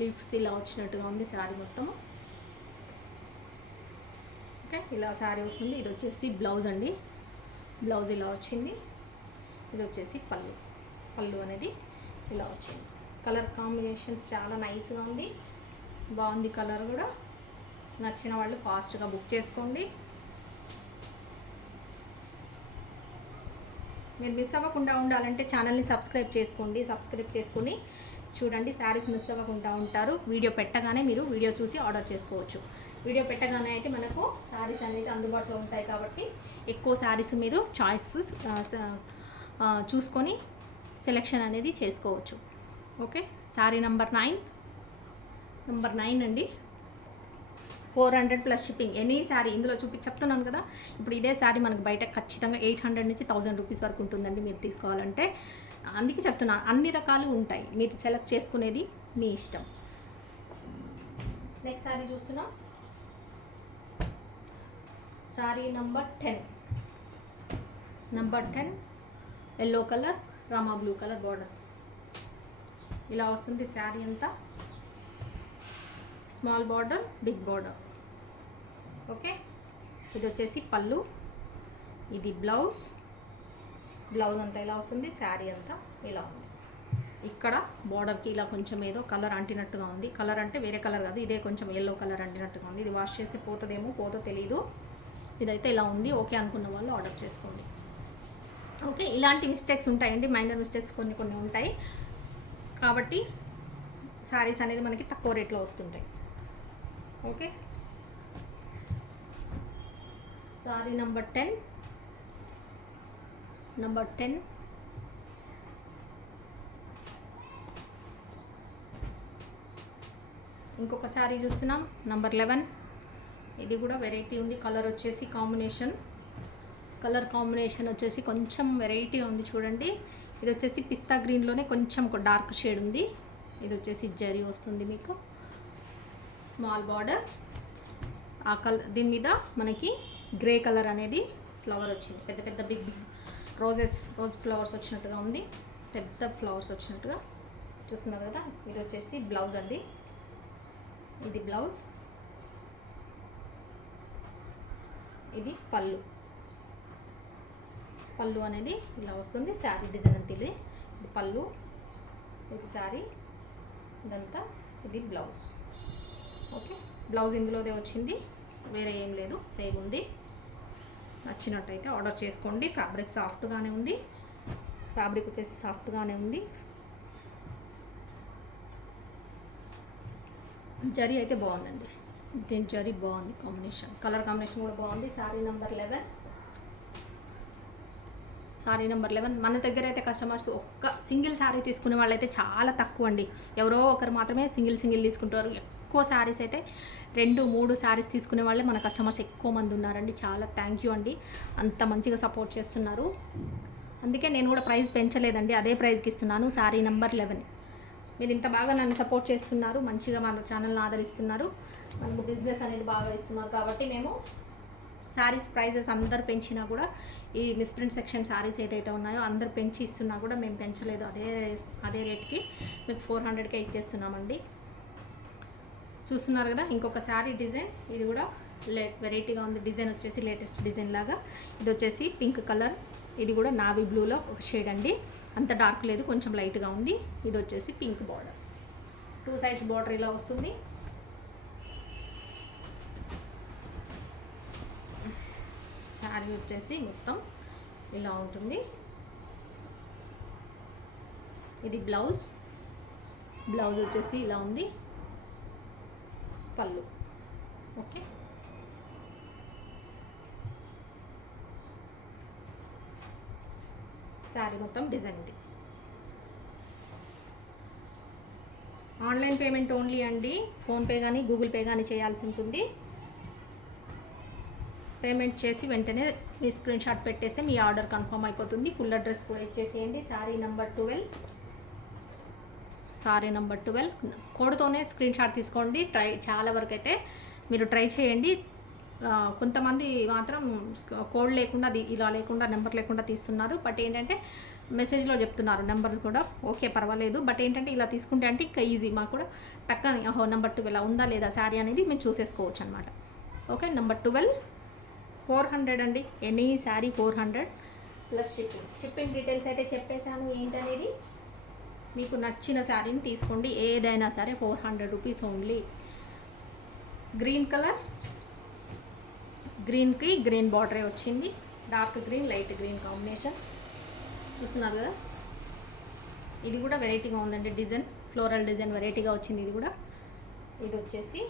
లీఫ్స్ ఇలా వచ్చినట్టుగా ఉంది శారీ మొత్తము. ఓకే, ఇలా శారీ వస్తుంది. ఇది వచ్చేసి బ్లౌజ్ అండి. బ్లౌజ్ ఇలా వచ్చింది. ఇది వచ్చేసి పళ్ళు. పళ్ళు అనేది ఇలా వచ్చింది. కలర్ కాంబినేషన్స్ చాలా నైస్గా ఉంది, బాగుంది. కలర్ కూడా నచ్చిన వాళ్ళు ఫాస్ట్గా బుక్ చేసుకోండి. మీరు మిస్ అవ్వకుండా ఉండాలంటే ఛానల్ని సబ్స్క్రైబ్ చేసుకోండి. సబ్స్క్రైబ్ చేసుకొని చూడండి, శారీస్ మిస్ అవ్వకుండా ఉంటారు. వీడియో పెట్టగానే మీరు వీడియో చూసి ఆర్డర్ చేసుకోవచ్చు. వీడియో పెట్టగానే అయితే మనకు శారీస్ అనేది అందుబాటులో ఉంటాయి కాబట్టి ఎక్కువ శారీస్ మీరు చాయిస్ చూసుకొని సెలెక్షన్ అనేది చేసుకోవచ్చు. ఓకే, శారీ నెంబర్ 9 అండి. 400 ప్లస్ షిప్పింగ్. ఎనీ శారీ ఇందులో చెప్తున్నాను కదా, ఇప్పుడు ఇదే శారీ మనకు బయట ఖచ్చితంగా 800 నుంచి 1000 రూపీస్ వరకు ఉంటుందండి మీరు తీసుకోవాలంటే. అందుకే చెప్తున్నాను, అన్ని రకాలు ఉంటాయి, మీరు సెలెక్ట్ చేసుకునేది మీ ఇష్టం. నెక్స్ట్ శారీ చూస్తున్నాం. శారీ నెంబర్ 10 ఎల్లో కలర్, రామా బ్లూ కలర్ బార్డర్ ఇలా వస్తుంది. శారీ అంతా small border, big border. Okay, ఇది వచ్చేసి పళ్ళు, ఇది బ్లౌజ్. బ్లౌజ్ అంతా ఇలా వస్తుంది, శారీ అంతా ఇలా ఉంది. ఇక్కడ బార్డర్కి ఇలా కొంచెం ఏదో కలర్ అంటినట్టుగా ఉంది. కలర్ అంటే వేరే కలర్ కాదు, ఇదే కొంచెం ఎల్లో కలర్ అంటినట్టుగా ఉంది. ఇది వాష్ చేస్తే పోతుందేమో, పోతో తెలీదు. ఇదైతే ఇలా ఉంది. ఓకే అనుకున్న వాళ్ళు ఆర్డర్ చేసుకోండి. ఓకే, ఇలాంటి మిస్టేక్స్ ఉంటాయండి, మైనర్ మిస్టేక్స్ కొన్ని ఉంటాయి కాబట్టి శారీస్ అనేది మనకి తక్కువ రేట్లో వస్తుంటాయి. Okay, sari number 10. ఇంకొక శారీ చూస్తున్నాం. నెంబర్ 11. ఇది కూడా వెరైటీ ఉంది. కలర్ వచ్చేసి కలర్ కాంబినేషన్ వచ్చేసి కొంచెం వెరైటీ ఉంది చూడండి. ఇది వచ్చేసి పిస్తా గ్రీన్లోనే కొంచెం డార్క్ షేడ్ ఉంది. ఇది వచ్చేసి జరీ వస్తుంది మీకు, స్మాల్ బార్డర్. ఆ కలర్ దీని మీద మనకి గ్రే కలర్ అనేది ఫ్లవర్ వచ్చింది, పెద్ద పెద్ద బిగ్ రోజ్ ఫ్లవర్స్ వచ్చినట్టుగా ఉంది, పెద్ద ఫ్లవర్స్ వచ్చినట్టుగా చూస్తున్నారు కదా. ఇది వచ్చేసి బ్లౌజ్ అండి, ఇది బ్లౌజ్, ఇది పళ్ళు. పళ్ళు అనేది ఇలా వస్తుంది, శారీ డిజైన్ అంతా ఇది పళ్ళు, ఇది శారీ, ఇదంతా ఇది బ్లౌజ్. ఓకే, బ్లౌజ్ ఇందులోదే వచ్చింది, వేరే ఏం లేదు, సేమ్ ఉంది. నచ్చినట్టయితే ఆర్డర్ చేసుకోండి. ఫ్యాబ్రిక్ సాఫ్ట్గానే ఉంది, ఫ్యాబ్రిక్ వచ్చేసి సాఫ్ట్గానే ఉంది. జరీ అయితే బాగుందండి, దీని జరీ బాగుంది, కాంబినేషన్, కలర్ కాంబినేషన్ కూడా బాగుంది. Sari number 11, sari number 11. మన దగ్గర అయితే కస్టమర్స్ ఒక్క సింగిల్ శారీ తీసుకునే వాళ్ళు అయితే చాలా తక్కువ అండి, ఎవరో ఒకరు మాత్రమే సింగిల్ తీసుకుంటారు. ఎక్కువ శారీస్ అయితే 2-3 శారీస్ తీసుకునే వాళ్ళే మన కస్టమర్స్ ఎక్కువ మంది ఉన్నారండి. చాలా థ్యాంక్ యూ అండి, అంత మంచిగా సపోర్ట్ చేస్తున్నారు. అందుకే నేను కూడా ప్రైస్ పెంచలేదండి, అదే ప్రైస్కి ఇస్తున్నాను. శారీ నెంబర్ 11. మీరు ఇంత బాగా నన్ను సపోర్ట్ చేస్తున్నారు, మంచిగా మన ఛానల్ని ఆదరిస్తున్నారు, మనకు బిజినెస్ అనేది బాగా ఇస్తున్నారు కాబట్టి మేము శారీస్ ప్రైజెస్ అందరు పెంచినా కూడా, ఈ మిస్ప్రింట్ సెక్షన్ శారీస్ ఏదైతే ఉన్నాయో అందరు పెంచి ఇస్తున్నా కూడా మేము పెంచలేదు, అదే రేట్కి మీకు 400కే ఇచ్చేస్తున్నామండి. చూస్తున్నారు కదా, ఇంకొక శారీ డిజైన్, ఇది కూడా వెరైటీగా ఉంది. డిజైన్ వచ్చేసి లేటెస్ట్ డిజైన్ లాగా, ఇది వచ్చేసి పింక్ కలర్, ఇది కూడా నావీ బ్లూలో ఒక షేడ్ అండి, అంత డార్క్ లేదు, కొంచెం లైట్గా ఉంది. ఇది వచ్చేసి పింక్ బార్డర్, 2 సైడ్స్ బార్డర్ ఇలా వస్తుంది. శారీ వచ్చేసి మొత్తం ఇలా ఉంటుంది. ఇది బ్లౌజ్ వచ్చేసి ఇలా ఉంది, పళ్ళు. ఓకే, శారీ మొత్తం డిజైన్ ఇది. ఆన్లైన్ పేమెంట్ ఓన్లీ అండి, ఫోన్పే కానీ గూగుల్ పే కానీ చేయాల్సి ఉంటుంది. పేమెంట్ చేసి వెంటనే మీ స్క్రీన్ షాట్ పెట్టేస్తే మీ ఆర్డర్ కన్ఫర్మ్ అయిపోతుంది. ఫుల్ అడ్రస్ కూడా ఇచ్చేసేయండి. శారీ నెంబర్ 12 కోడ్తోనే స్క్రీన్ షాట్ తీసుకోండి. చాలా వరకు అయితే మీరు ట్రై చేయండి. కొంతమంది మాత్రం కోడ్ లేకుండా, ఇలా లేకుండా, నెంబర్ లేకుండా తీస్తున్నారు. బట్ ఏంటంటే మెసేజ్లో చెప్తున్నారు నెంబర్ కూడా, ఓకే పర్వాలేదు. బట్ ఏంటంటే ఇలా తీసుకుంటే అంటే ఇంకా ఈజీ, మాకు కూడా టక్కని నెంబర్ 12 ఉందా లేదా శారీ అనేది మేము చూసేసుకోవచ్చు అనమాట. ఓకే, నెంబర్ 12 400 అండి, any sari 400 plus shipping details అయితే చెప్పేశాను ఏంటనేది. మీకు నచ్చిన శారీని తీసుకోండి, ఏదైనా సరే 400 రూపీస్ ఓన్లీ. గ్రీన్ కలర్, గ్రీన్కి గ్రీన్ బార్డరే వచ్చింది, dark green light green combination చూస్తున్నారు కదా. ఇది కూడా వెరైటీగా ఉందండి, డిజైన్ ఫ్లోరల్ డిజైన్ వెరైటీగా వచ్చింది. ఇది వచ్చేసి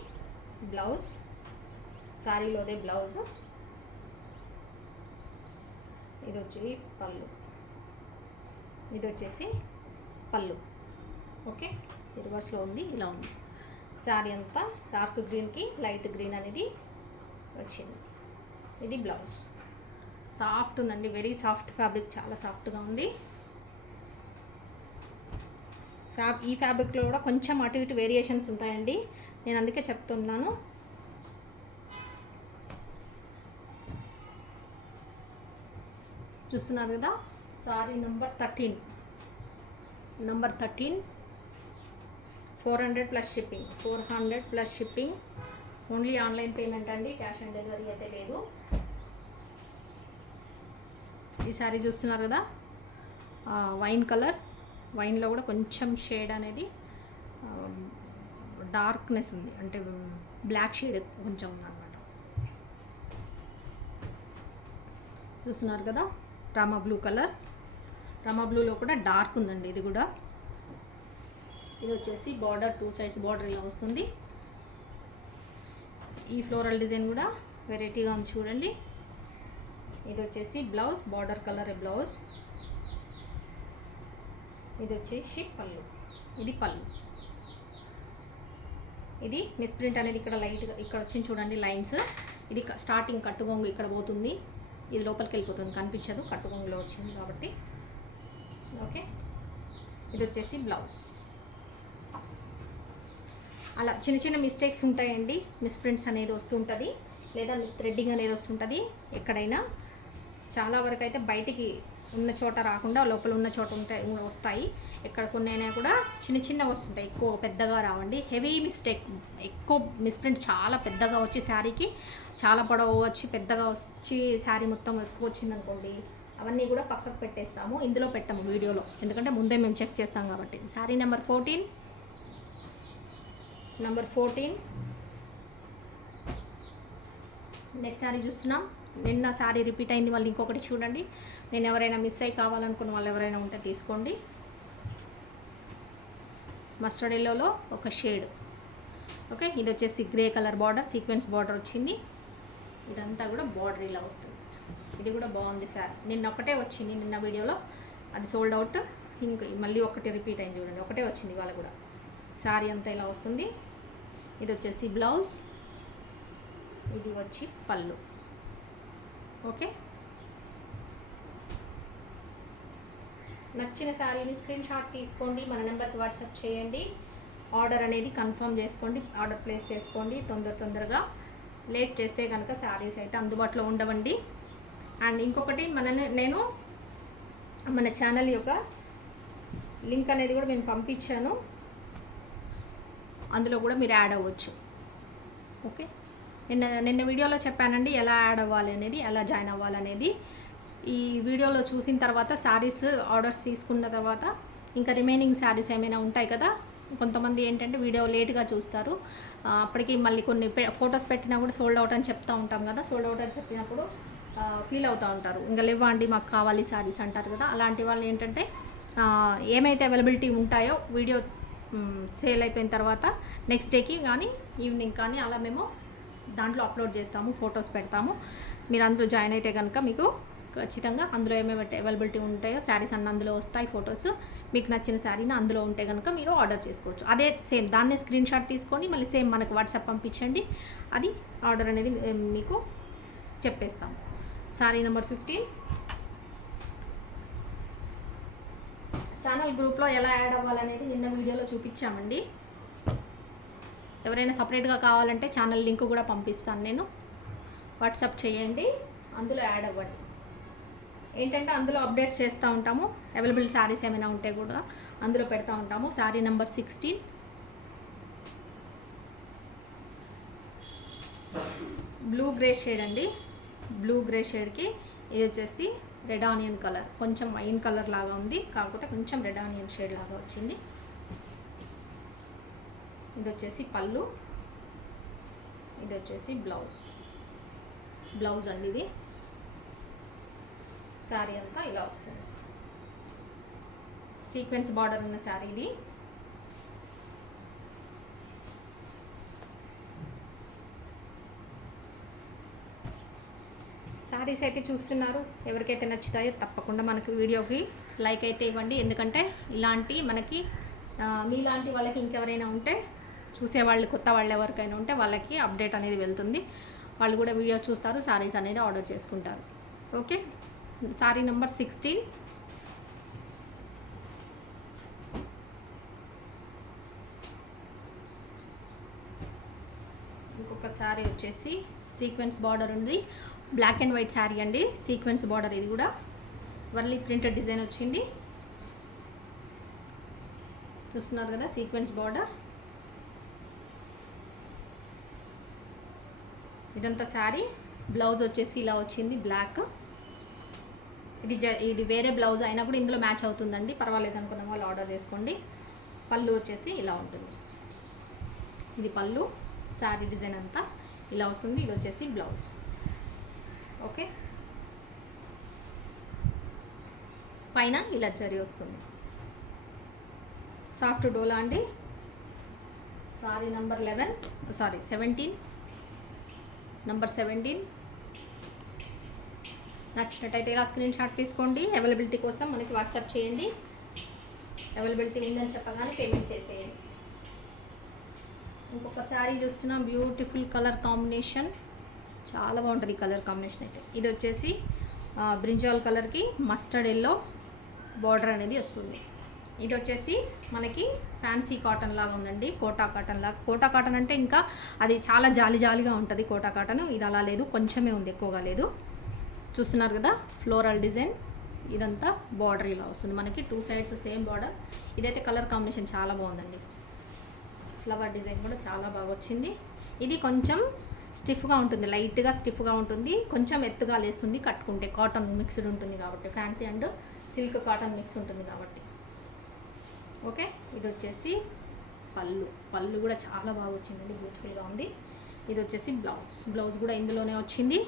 బ్లౌజ్, శారీలోదే బ్లౌజ్. ఇది వచ్చి పళ్ళు, ఇది వచ్చేసి పళ్ళు. ఓకే, రివర్స్లో ఉంది, ఇలా ఉంది. శారీ అంతా డార్క్ గ్రీన్కి లైట్ గ్రీన్ అనేది వచ్చింది. ఇది బ్లౌజ్. సాఫ్ట్ ఉందండి, వెరీ సాఫ్ట్ ఫ్యాబ్రిక్, చాలా సాఫ్ట్గా ఉంది. ఈ ఫ్యాబ్రిక్లో కూడా కొంచెం అటు ఇటు వేరియేషన్స్ ఉంటాయండి, నేను అందుకే చెప్తున్నాను. చూస్తున్నారు కదా, sorry number 13 400 plus shipping, 400 plus shipping. Only online payment అండి, క్యాష్ ఆన్ డెలివరీ అయితే లేదు. ఈ సారీ చూస్తున్నారు కదా, వైన్ కలర్, వైన్లో కూడా కొంచెం షేడ్ అనేది డార్క్నెస్ ఉంది, అంటే బ్లాక్ షేడ్ కొంచెం ఉందన్నమాట. చూస్తున్నారు కదా, రామా బ్లూ కలర్, రామా బ్లూలో కూడా డార్క్ ఉందండి. ఇది కూడా, ఇది వచ్చేసి బార్డర్ 2 సైడ్స్ బార్డర్ ఇలా వస్తుంది. ఈ ఫ్లోరల్ డిజైన్ కూడా వెరైటీగా ఉంది చూడండి. ఇది వచ్చేసి బ్లౌజ్, బార్డర్ కలర్ బ్లౌజ్. ఇది వచ్చేసి పళ్ళు, ఇది పళ్ళు. ఇది మిస్ప్రింట్ అనేది ఇక్కడ లైట్గా ఇక్కడ వచ్చింది చూడండి లైన్స్. ఇది స్టార్టింగ్ కట్టుగొంగు ఇక్కడ పోతుంది, ఇది లోపలికి వెళ్ళిపోతుంది, కనిపించదు, కట్టుగొంగులో వచ్చింది కాబట్టి. ఓకే, ఇది వచ్చేసి బ్లౌజ్. అలా చిన్న చిన్న మిస్టేక్స్ ఉంటాయండి, మిస్ప్రింట్స్ అనేది వస్తుంటుంది, లేదా మిస్ థ్రెడ్డింగ్ అనేది వస్తుంటుంది ఎక్కడైనా. చాలా వరకు అయితే బయటికి ఉన్న చోట రాకుండా లోపల ఉన్న చోట ఉంటాయి వస్తాయి. ఎక్కడ కొన్నైనా కూడా చిన్న చిన్నగా వస్తుంటాయి, ఎక్కువ పెద్దగా రావండి. హెవీ మిస్టేక్, ఎక్కువ మిస్ప్రింట్ చాలా పెద్దగా వచ్చి శారీకి చాలా పొడవు వచ్చి పెద్దగా వచ్చి శారీ మొత్తం ఎక్కువ వచ్చిందనుకోండి, అవన్నీ కూడా పక్కకు పెట్టేస్తాము. ఇందులో పెట్టాము వీడియోలో, ఎందుకంటే ముందే మేము చెక్ చేస్తాం కాబట్టి. శారీ నెంబర్ 14 నెక్స్ట్ శారీ చూస్తున్నాం. నిన్న శారీ రిపీట్ అయింది, మళ్ళీ ఇంకొకటి చూడండి. నేను ఎవరైనా మిస్ అయ్యి కావాలనుకున్న వాళ్ళు ఎవరైనా ఉంటే తీసుకోండి. మస్టర్డ్ ఎల్లోలో ఒక షేడ్. ఓకే, ఇది వచ్చేసి grey colour border, sequence border వచ్చింది. ఇదంతా కూడా బార్డర్ ఇలా వస్తుంది. ఇది కూడా బాగుంది సార్. నిన్న ఒకటే వచ్చింది, నిన్న వీడియోలో అది సోల్డ్ అవుట్. ఇంక మళ్ళీ ఒకటి రిపీట్ అయింది చూడండి, ఒకటే వచ్చింది ఇవాళ కూడా. శారీ అంతా ఇలా వస్తుంది. ఇది వచ్చేసి బ్లౌజ్, ఇది వచ్చి పళ్ళు. ఓకే, నచ్చిన శారీని స్క్రీన్ షాట్ తీసుకోండి, మన నెంబర్కి వాట్సాప్ చేయండి. ఆర్డర్ అనేది కన్ఫర్మ్ చేసుకోండి, ఆర్డర్ ప్లేస్ చేసుకోండి తొందరగా. లేట్ చేస్తే కనుక శారీస్ అయితే అందుబాటులో ఉండవండి. అండ్ ఇంకొకటి నేను మన ఛానల్ యొక్క లింక్ అనేది కూడా నేను పంపించాను, అందులో కూడా మీరు యాడ్ అవ్వచ్చు. ఓకే, నిన్న వీడియోలో చెప్పానండి ఎలా యాడ్ అవ్వాలి అనేది, ఎలా జాయిన్ అవ్వాలనేది. ఈ వీడియోలో చూసిన తర్వాత శారీస్ ఆర్డర్స్ తీసుకున్న తర్వాత ఇంకా రిమైనింగ్ శారీస్ ఏమైనా ఉంటాయి కదా, కొంతమంది ఏంటంటే వీడియో లేట్గా చూస్తారు, అప్పటికి మళ్ళీ కొన్ని ఫొటోస్ పెట్టినా కూడా సోల్డ్ అవుట్ అని చెప్తూ ఉంటాం కదా. సోల్డ్ అవుట్ అని చెప్పినప్పుడు ఫీల్ అవుతూ ఉంటారు, ఇంకా లేవండి మాకు కావాలి శారీస్ అంటారు కదా. అలాంటి వాళ్ళు ఏంటంటే ఏమైతే అవైలబిలిటీ ఉంటాయో వీడియో సేల్ అయిపోయిన తర్వాత నెక్స్ట్ డేకి కానీ ఈవినింగ్ కానీ అలా మేము దాంట్లో అప్లోడ్ చేస్తాము, ఫొటోస్ పెడతాము. మీరు అందులో జాయిన్ అయితే కనుక మీకు ఖచ్చితంగా అందులో ఏమేమి అవైలబిలిటీ ఉంటాయో శారీస్ అన్న అందులో వస్తాయి ఫొటోస్. మీకు నచ్చిన శారీని అందులో ఉంటే కనుక మీరు ఆర్డర్ చేసుకోవచ్చు. అదే సేమ్ దాన్నే స్క్రీన్ షాట్ తీసుకొని మళ్ళీ సేమ్ మనకు వాట్సాప్ పంపించండి, అది ఆర్డర్ అనేది మీకు చెప్పేస్తాం. శారీ నెంబర్ 15. ఛానల్ గ్రూప్లో ఎలా యాడ్ అవ్వాలనేది నిన్న వీడియోలో చూపించామండి. ఎవరైనా సపరేట్గా కావాలంటే ఛానల్ లింక్ కూడా పంపిస్తాను నేను, వాట్సాప్ చేయండి, అందులో యాడ్ అవ్వండి. ఏంటంటే అందులో అప్డేట్స్ చేస్తూ ఉంటాము, అవైలబుల్ శారీస్ ఏమైనా ఉంటే కూడా అందులో పెడతా ఉంటాము. Sari number 16 blue grey shade అండి. బ్లూ గ్రే షేడ్కి ఇది వచ్చేసి రెడ్ ఆనియన్ కలర్, కొంచెం వైన్ కలర్ లాగా ఉంది, కాకపోతే కొంచెం రెడ్ ఆనియన్ షేడ్ లాగా వచ్చింది. ఇది వచ్చేసి పళ్ళు, ఇది వచ్చేసి బ్లౌజ్ అండి. ఇది శారీ అంతా ఇలా వస్తుంది, సీక్వెన్స్ బార్డర్ ఉన్న శారీ ఇది. శారీస్ అయితే చూస్తున్నారు, ఎవరికైతే నచ్చుతాయో తప్పకుండా మనకి వీడియోకి లైక్ అయితే ఇవ్వండి, ఎందుకంటే ఇలాంటి మనకి మీలాంటి వాళ్ళకి ఇంకెవరైనా ఉంటే చూసేవాళ్ళు, కొత్త వాళ్ళు ఎవరికైనా ఉంటే వాళ్ళకి అప్డేట్ అనేది వెళ్తుంది, వాళ్ళు కూడా వీడియో చూస్తారు, శారీస్ అనేది ఆర్డర్ చేసుకుంటారు. Okay, sari number 16. ఇంకొక శారీ వచ్చేసి సీక్వెన్స్ బార్డర్ ఉంది, బ్లాక్ అండ్ వైట్ శారీ అండి, సీక్వెన్స్ బార్డర్. ఇది కూడా వర్లీ ప్రింటెడ్ డిజైన్ వచ్చింది, చూస్తున్నారు కదా, సీక్వెన్స్ బార్డర్. ఇదంతా శారీ. బ్లౌజ్ వచ్చేసి ఇలా వచ్చింది, బ్లాక్. ఇది వేరే బ్లౌజ్ అయినా కూడా ఇందులో మ్యాచ్ అవుతుందండి, పర్వాలేదు అనుకున్న వాళ్ళు ఆర్డర్ చేసుకోండి. పళ్ళు వచ్చేసి ఇలా ఉంటుంది, ఇది పళ్ళు. శారీ డిజైన్ అంతా ఇలా వస్తుంది, ఇది వచ్చేసి బ్లౌజ్. ఓకే, పైన ఇలా జరీ వస్తుంది, సాఫ్ట్ డోలా అండి. Sorry number 17. నెంబర్ 17 నచ్చినట్టయితే ఇలా స్క్రీన్ షాట్ తీసుకోండి, అవైలబిలిటీ కోసం మనకి వాట్సాప్ చేయండి. అవైలబిలిటీ ఉందని చెప్పగానే పేమెంట్ చేసేయండి. ఇంకొక శారీ చూస్తున్నాం, బ్యూటిఫుల్ కలర్ కాంబినేషన్, చాలా బాగుంటుంది కలర్ కాంబినేషన్ అయితే. ఇది వచ్చేసి బ్రింజాల్ కలర్కి మస్టర్డ్ ఎల్లో బార్డర్ అనేది వస్తుంది. ఇది వచ్చేసి మనకి ఫ్యాన్సీ కాటన్ లాగా ఉందండి, కోటా కాటన్ లాగా. కోటా కాటన్ అంటే ఇంకా అది చాలా జాలిగా ఉంటుంది కోటా కాటన్, ఇది అలా లేదు, కొంచెమే ఉంది, ఎక్కువగా లేదు. చూస్తున్నారు కదా ఫ్లోరల్ డిజైన్. ఇదంతా బార్డర్ ఇలా వస్తుంది మనకి, 2 సైడ్స్ సేమ్ బార్డర్. ఇదైతే కలర్ కాంబినేషన్ చాలా బాగుందండి. ఫ్లవర్ డిజైన్ కూడా చాలా బాగా వచ్చింది. ఇది కొంచెం స్టిఫ్గా ఉంటుంది, లైట్గా స్టిఫ్గా ఉంటుంది, కొంచెం ఎత్తుగా లేస్తుంది కట్టుకుంటే. కాటన్ మిక్స్డ్ ఉంటుంది కాబట్టి, fancy and silk cotton mix ఉంటుంది కాబట్టి. ఓకే, ఇది వచ్చేసి పళ్ళు కూడా చాలా బాగా వచ్చిందండి, బ్యూటిఫుల్గా ఉంది. ఇది వచ్చేసి బ్లౌజ్ కూడా ఇందులోనే వచ్చింది.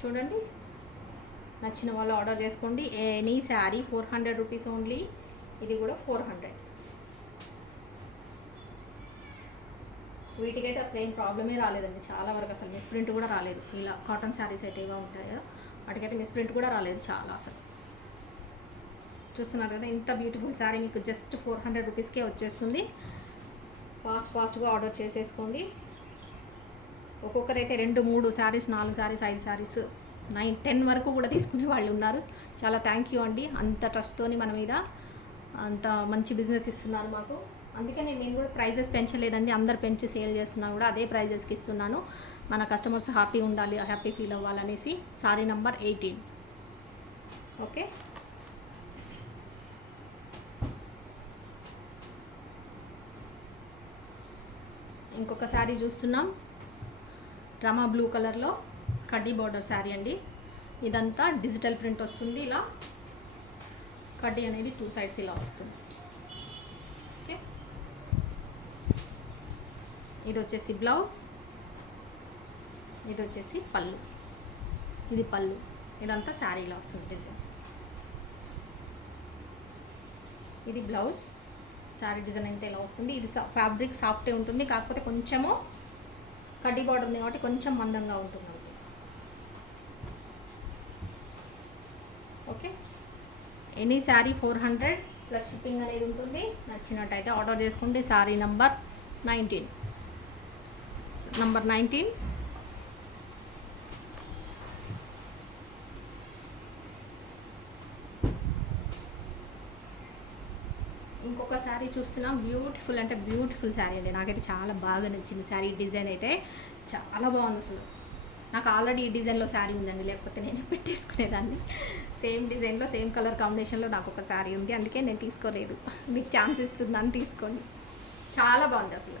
చూడండి, నచ్చిన వాళ్ళు ఆర్డర్ చేసుకోండి. Any sari 400 rupees only. ఇది కూడా 400. వీటికైతే అసలు ఏం ప్రాబ్లమే రాలేదండి, చాలా వరకు అసలు మిస్ప్రింట్ కూడా రాలేదు. ఇలా కాటన్ శారీస్ అయితే ఏవో ఉంటాయో వాటికైతే మిస్ప్రింట్ కూడా రాలేదు చాలా అసలు. చూస్తున్నారు కదా, ఇంత బ్యూటిఫుల్ శారీ మీకు జస్ట్ 400 రూపీస్కే వచ్చేస్తుంది. ఫాస్ట్గా ఆర్డర్ చేసేసుకోండి. ఒక్కొక్కరైతే 2, 3 శారీస్, 4 శారీస్, 5 శారీస్, 9, 10 వరకు కూడా తీసుకునే వాళ్ళు ఉన్నారు. చాలా థ్యాంక్ యూ అండి, అంత ట్రస్ట్తోని మన మీద అంత మంచి బిజినెస్ ఇస్తున్నారు మాకు. అందుకని నేను కూడా ప్రైజెస్ పెంచలేదండి, అందరు పెంచి సేల్ చేస్తున్నా కూడా అదే ప్రైజెస్కి ఇస్తున్నాను. మన కస్టమర్స్ హ్యాపీ ఉండాలి, హ్యాపీ ఫీల్ అవ్వాలనేసి. Sorry number 18. ఓకే, ఇంకొక శారీ చూస్తున్నాం. రమా బ్లూ కలర్లో కడ్డీ బార్డర్ శారీ అండి. ఇదంతా డిజిటల్ ప్రింట్ వస్తుంది. ఇలా కడ్డీ అనేది 2 సైడ్స్ ఇలా వస్తుంది. ఓకే, ఇది వచ్చేసి బ్లౌజ్, ఇది వచ్చేసి పళ్ళు. ఇది పళ్ళు, ఇదంతా శారీ ఇలా వస్తుంది డిజైన్. ఇది బ్లౌజ్, శారీ డిజైన్ అంతా ఇలా వస్తుంది. ఇది ఫ్యాబ్రిక్ సాఫ్టే ఉంటుంది, కాకపోతే కొంచెము కడ్డీ బార్డర్ ఉంది కాబట్టి కొంచెం మందంగా ఉంటుంది. Okay, any sari 400 plus shipping అనేది ఉంటుంది. నచ్చినట్టయితే ఆర్డర్ చేసుకోండి. శారీ నంబర్ 19. ఇంకొక శారీ చూస్తున్నాం. బ్యూటిఫుల్ అంటే బ్యూటిఫుల్ శారీ అండి, నాకైతే చాలా బాగా నచ్చింది. శారీ డిజైన్ అయితే చాలా బాగుంది అసలు. నాకు ఆల్రెడీ ఈ డిజైన్లో శారీ ఉందండి, లేకపోతే నేను పెట్టేసుకునేదాన్ని. సేమ్ డిజైన్లో సేమ్ కలర్ కాంబినేషన్లో నాకు ఒక శారీ ఉంది, అందుకే నేను తీసుకోలేదు. మీకు ఛాన్స్ ఇస్తున్నాను, తీసుకోండి. చాలా బాగుంది అసలు.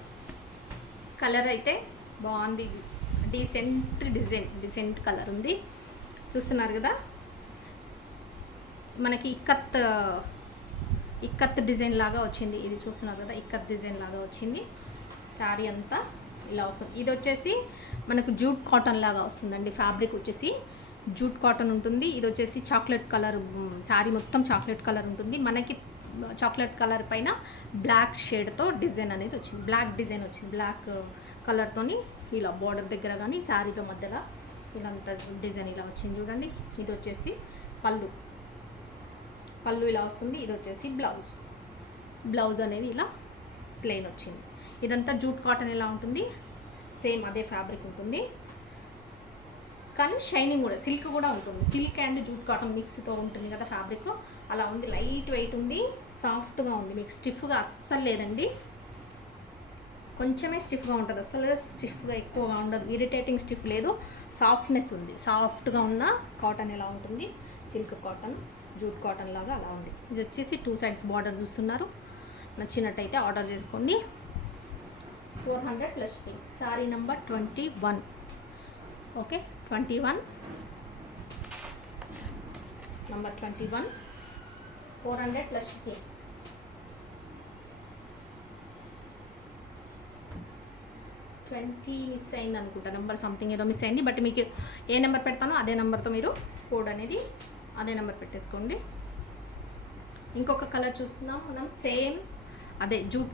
కలర్ అయితే బాగుంది, డీసెంట్ కలర్ ఉంది. చూస్తున్నారు కదా, మనకి ఇక్కత్ డిజైన్ లాగా వచ్చింది. ఇది చూస్తున్నారు కదా, ఇక్కత్ డిజైన్ లాగా వచ్చింది. శారీ అంతా ఇలా వస్తుంది. ఇది వచ్చేసి మనకు జూట్ కాటన్ లాగా వస్తుందండి. ఫ్యాబ్రిక్ వచ్చేసి జూట్ కాటన్ ఉంటుంది. ఇది వచ్చేసి చాక్లెట్ కలర్, శారీ మొత్తం చాక్లెట్ కలర్ ఉంటుంది. మనకి చాక్లెట్ కలర్ పైన బ్లాక్ షేడ్తో డిజైన్ అనేది వచ్చింది, బ్లాక్ డిజైన్ వచ్చింది. బ్లాక్ కలర్తోని ఇలా బార్డర్ దగ్గర కానీ శారీలో మధ్యలో ఇలాంత డిజైన్ ఇలా వచ్చింది చూడండి. ఇది వచ్చేసి పళ్ళు ఇలా వస్తుంది. ఇది వచ్చేసి బ్లౌజ్ అనేది ఇలా ప్లెయిన్ వచ్చింది. ఇదంతా జూట్ కాటన్ ఎలా ఉంటుంది, సేమ్ అదే ఫ్యాబ్రిక్ ఉంటుంది, కానీ షైనింగ్ కూడా సిల్క్ కూడా ఉంటుంది. సిల్క్ అండ్ జూట్ కాటన్ మిక్స్తో ఉంటుంది కదా ఫ్యాబ్రిక్, అలా ఉంది. లైట్ వెయిట్ ఉంది, సాఫ్ట్గా ఉంది. మీకు స్టిఫ్గా అస్సలు లేదండి, కొంచెమే స్టిఫ్గా ఉంటుంది, అసలు స్టిఫ్గా ఎక్కువగా ఉండదు. ఇరిటేటింగ్ స్టిఫ్ లేదు, సాఫ్ట్నెస్ ఉంది. సాఫ్ట్గా ఉన్న కాటన్ ఎలా ఉంటుంది, సిల్క్ కాటన్, జూట్ కాటన్ లాగా అలా ఉంది. ఇది వచ్చేసి 2 సైడ్స్ బార్డర్ చూస్తున్నారు. నచ్చినట్టయితే ఆర్డర్ చేసుకోండి. 400 plus shipping. Sorry number 21. Okay, 21 number 21, 400 plus shipping. Miss అయింది అనుకుంటా, నెంబర్ సంథింగ్ ఏదో మిస్ అయింది. బట్ మీకు ఏ నెంబర్ పెడతానో అదే నెంబర్తో మీరు కోడ్ అనేది అదే నెంబర్ పెట్టేసుకోండి. ఇంకొక కలర్ చూస్తున్నాం మనం, సేమ్ అదే జూట్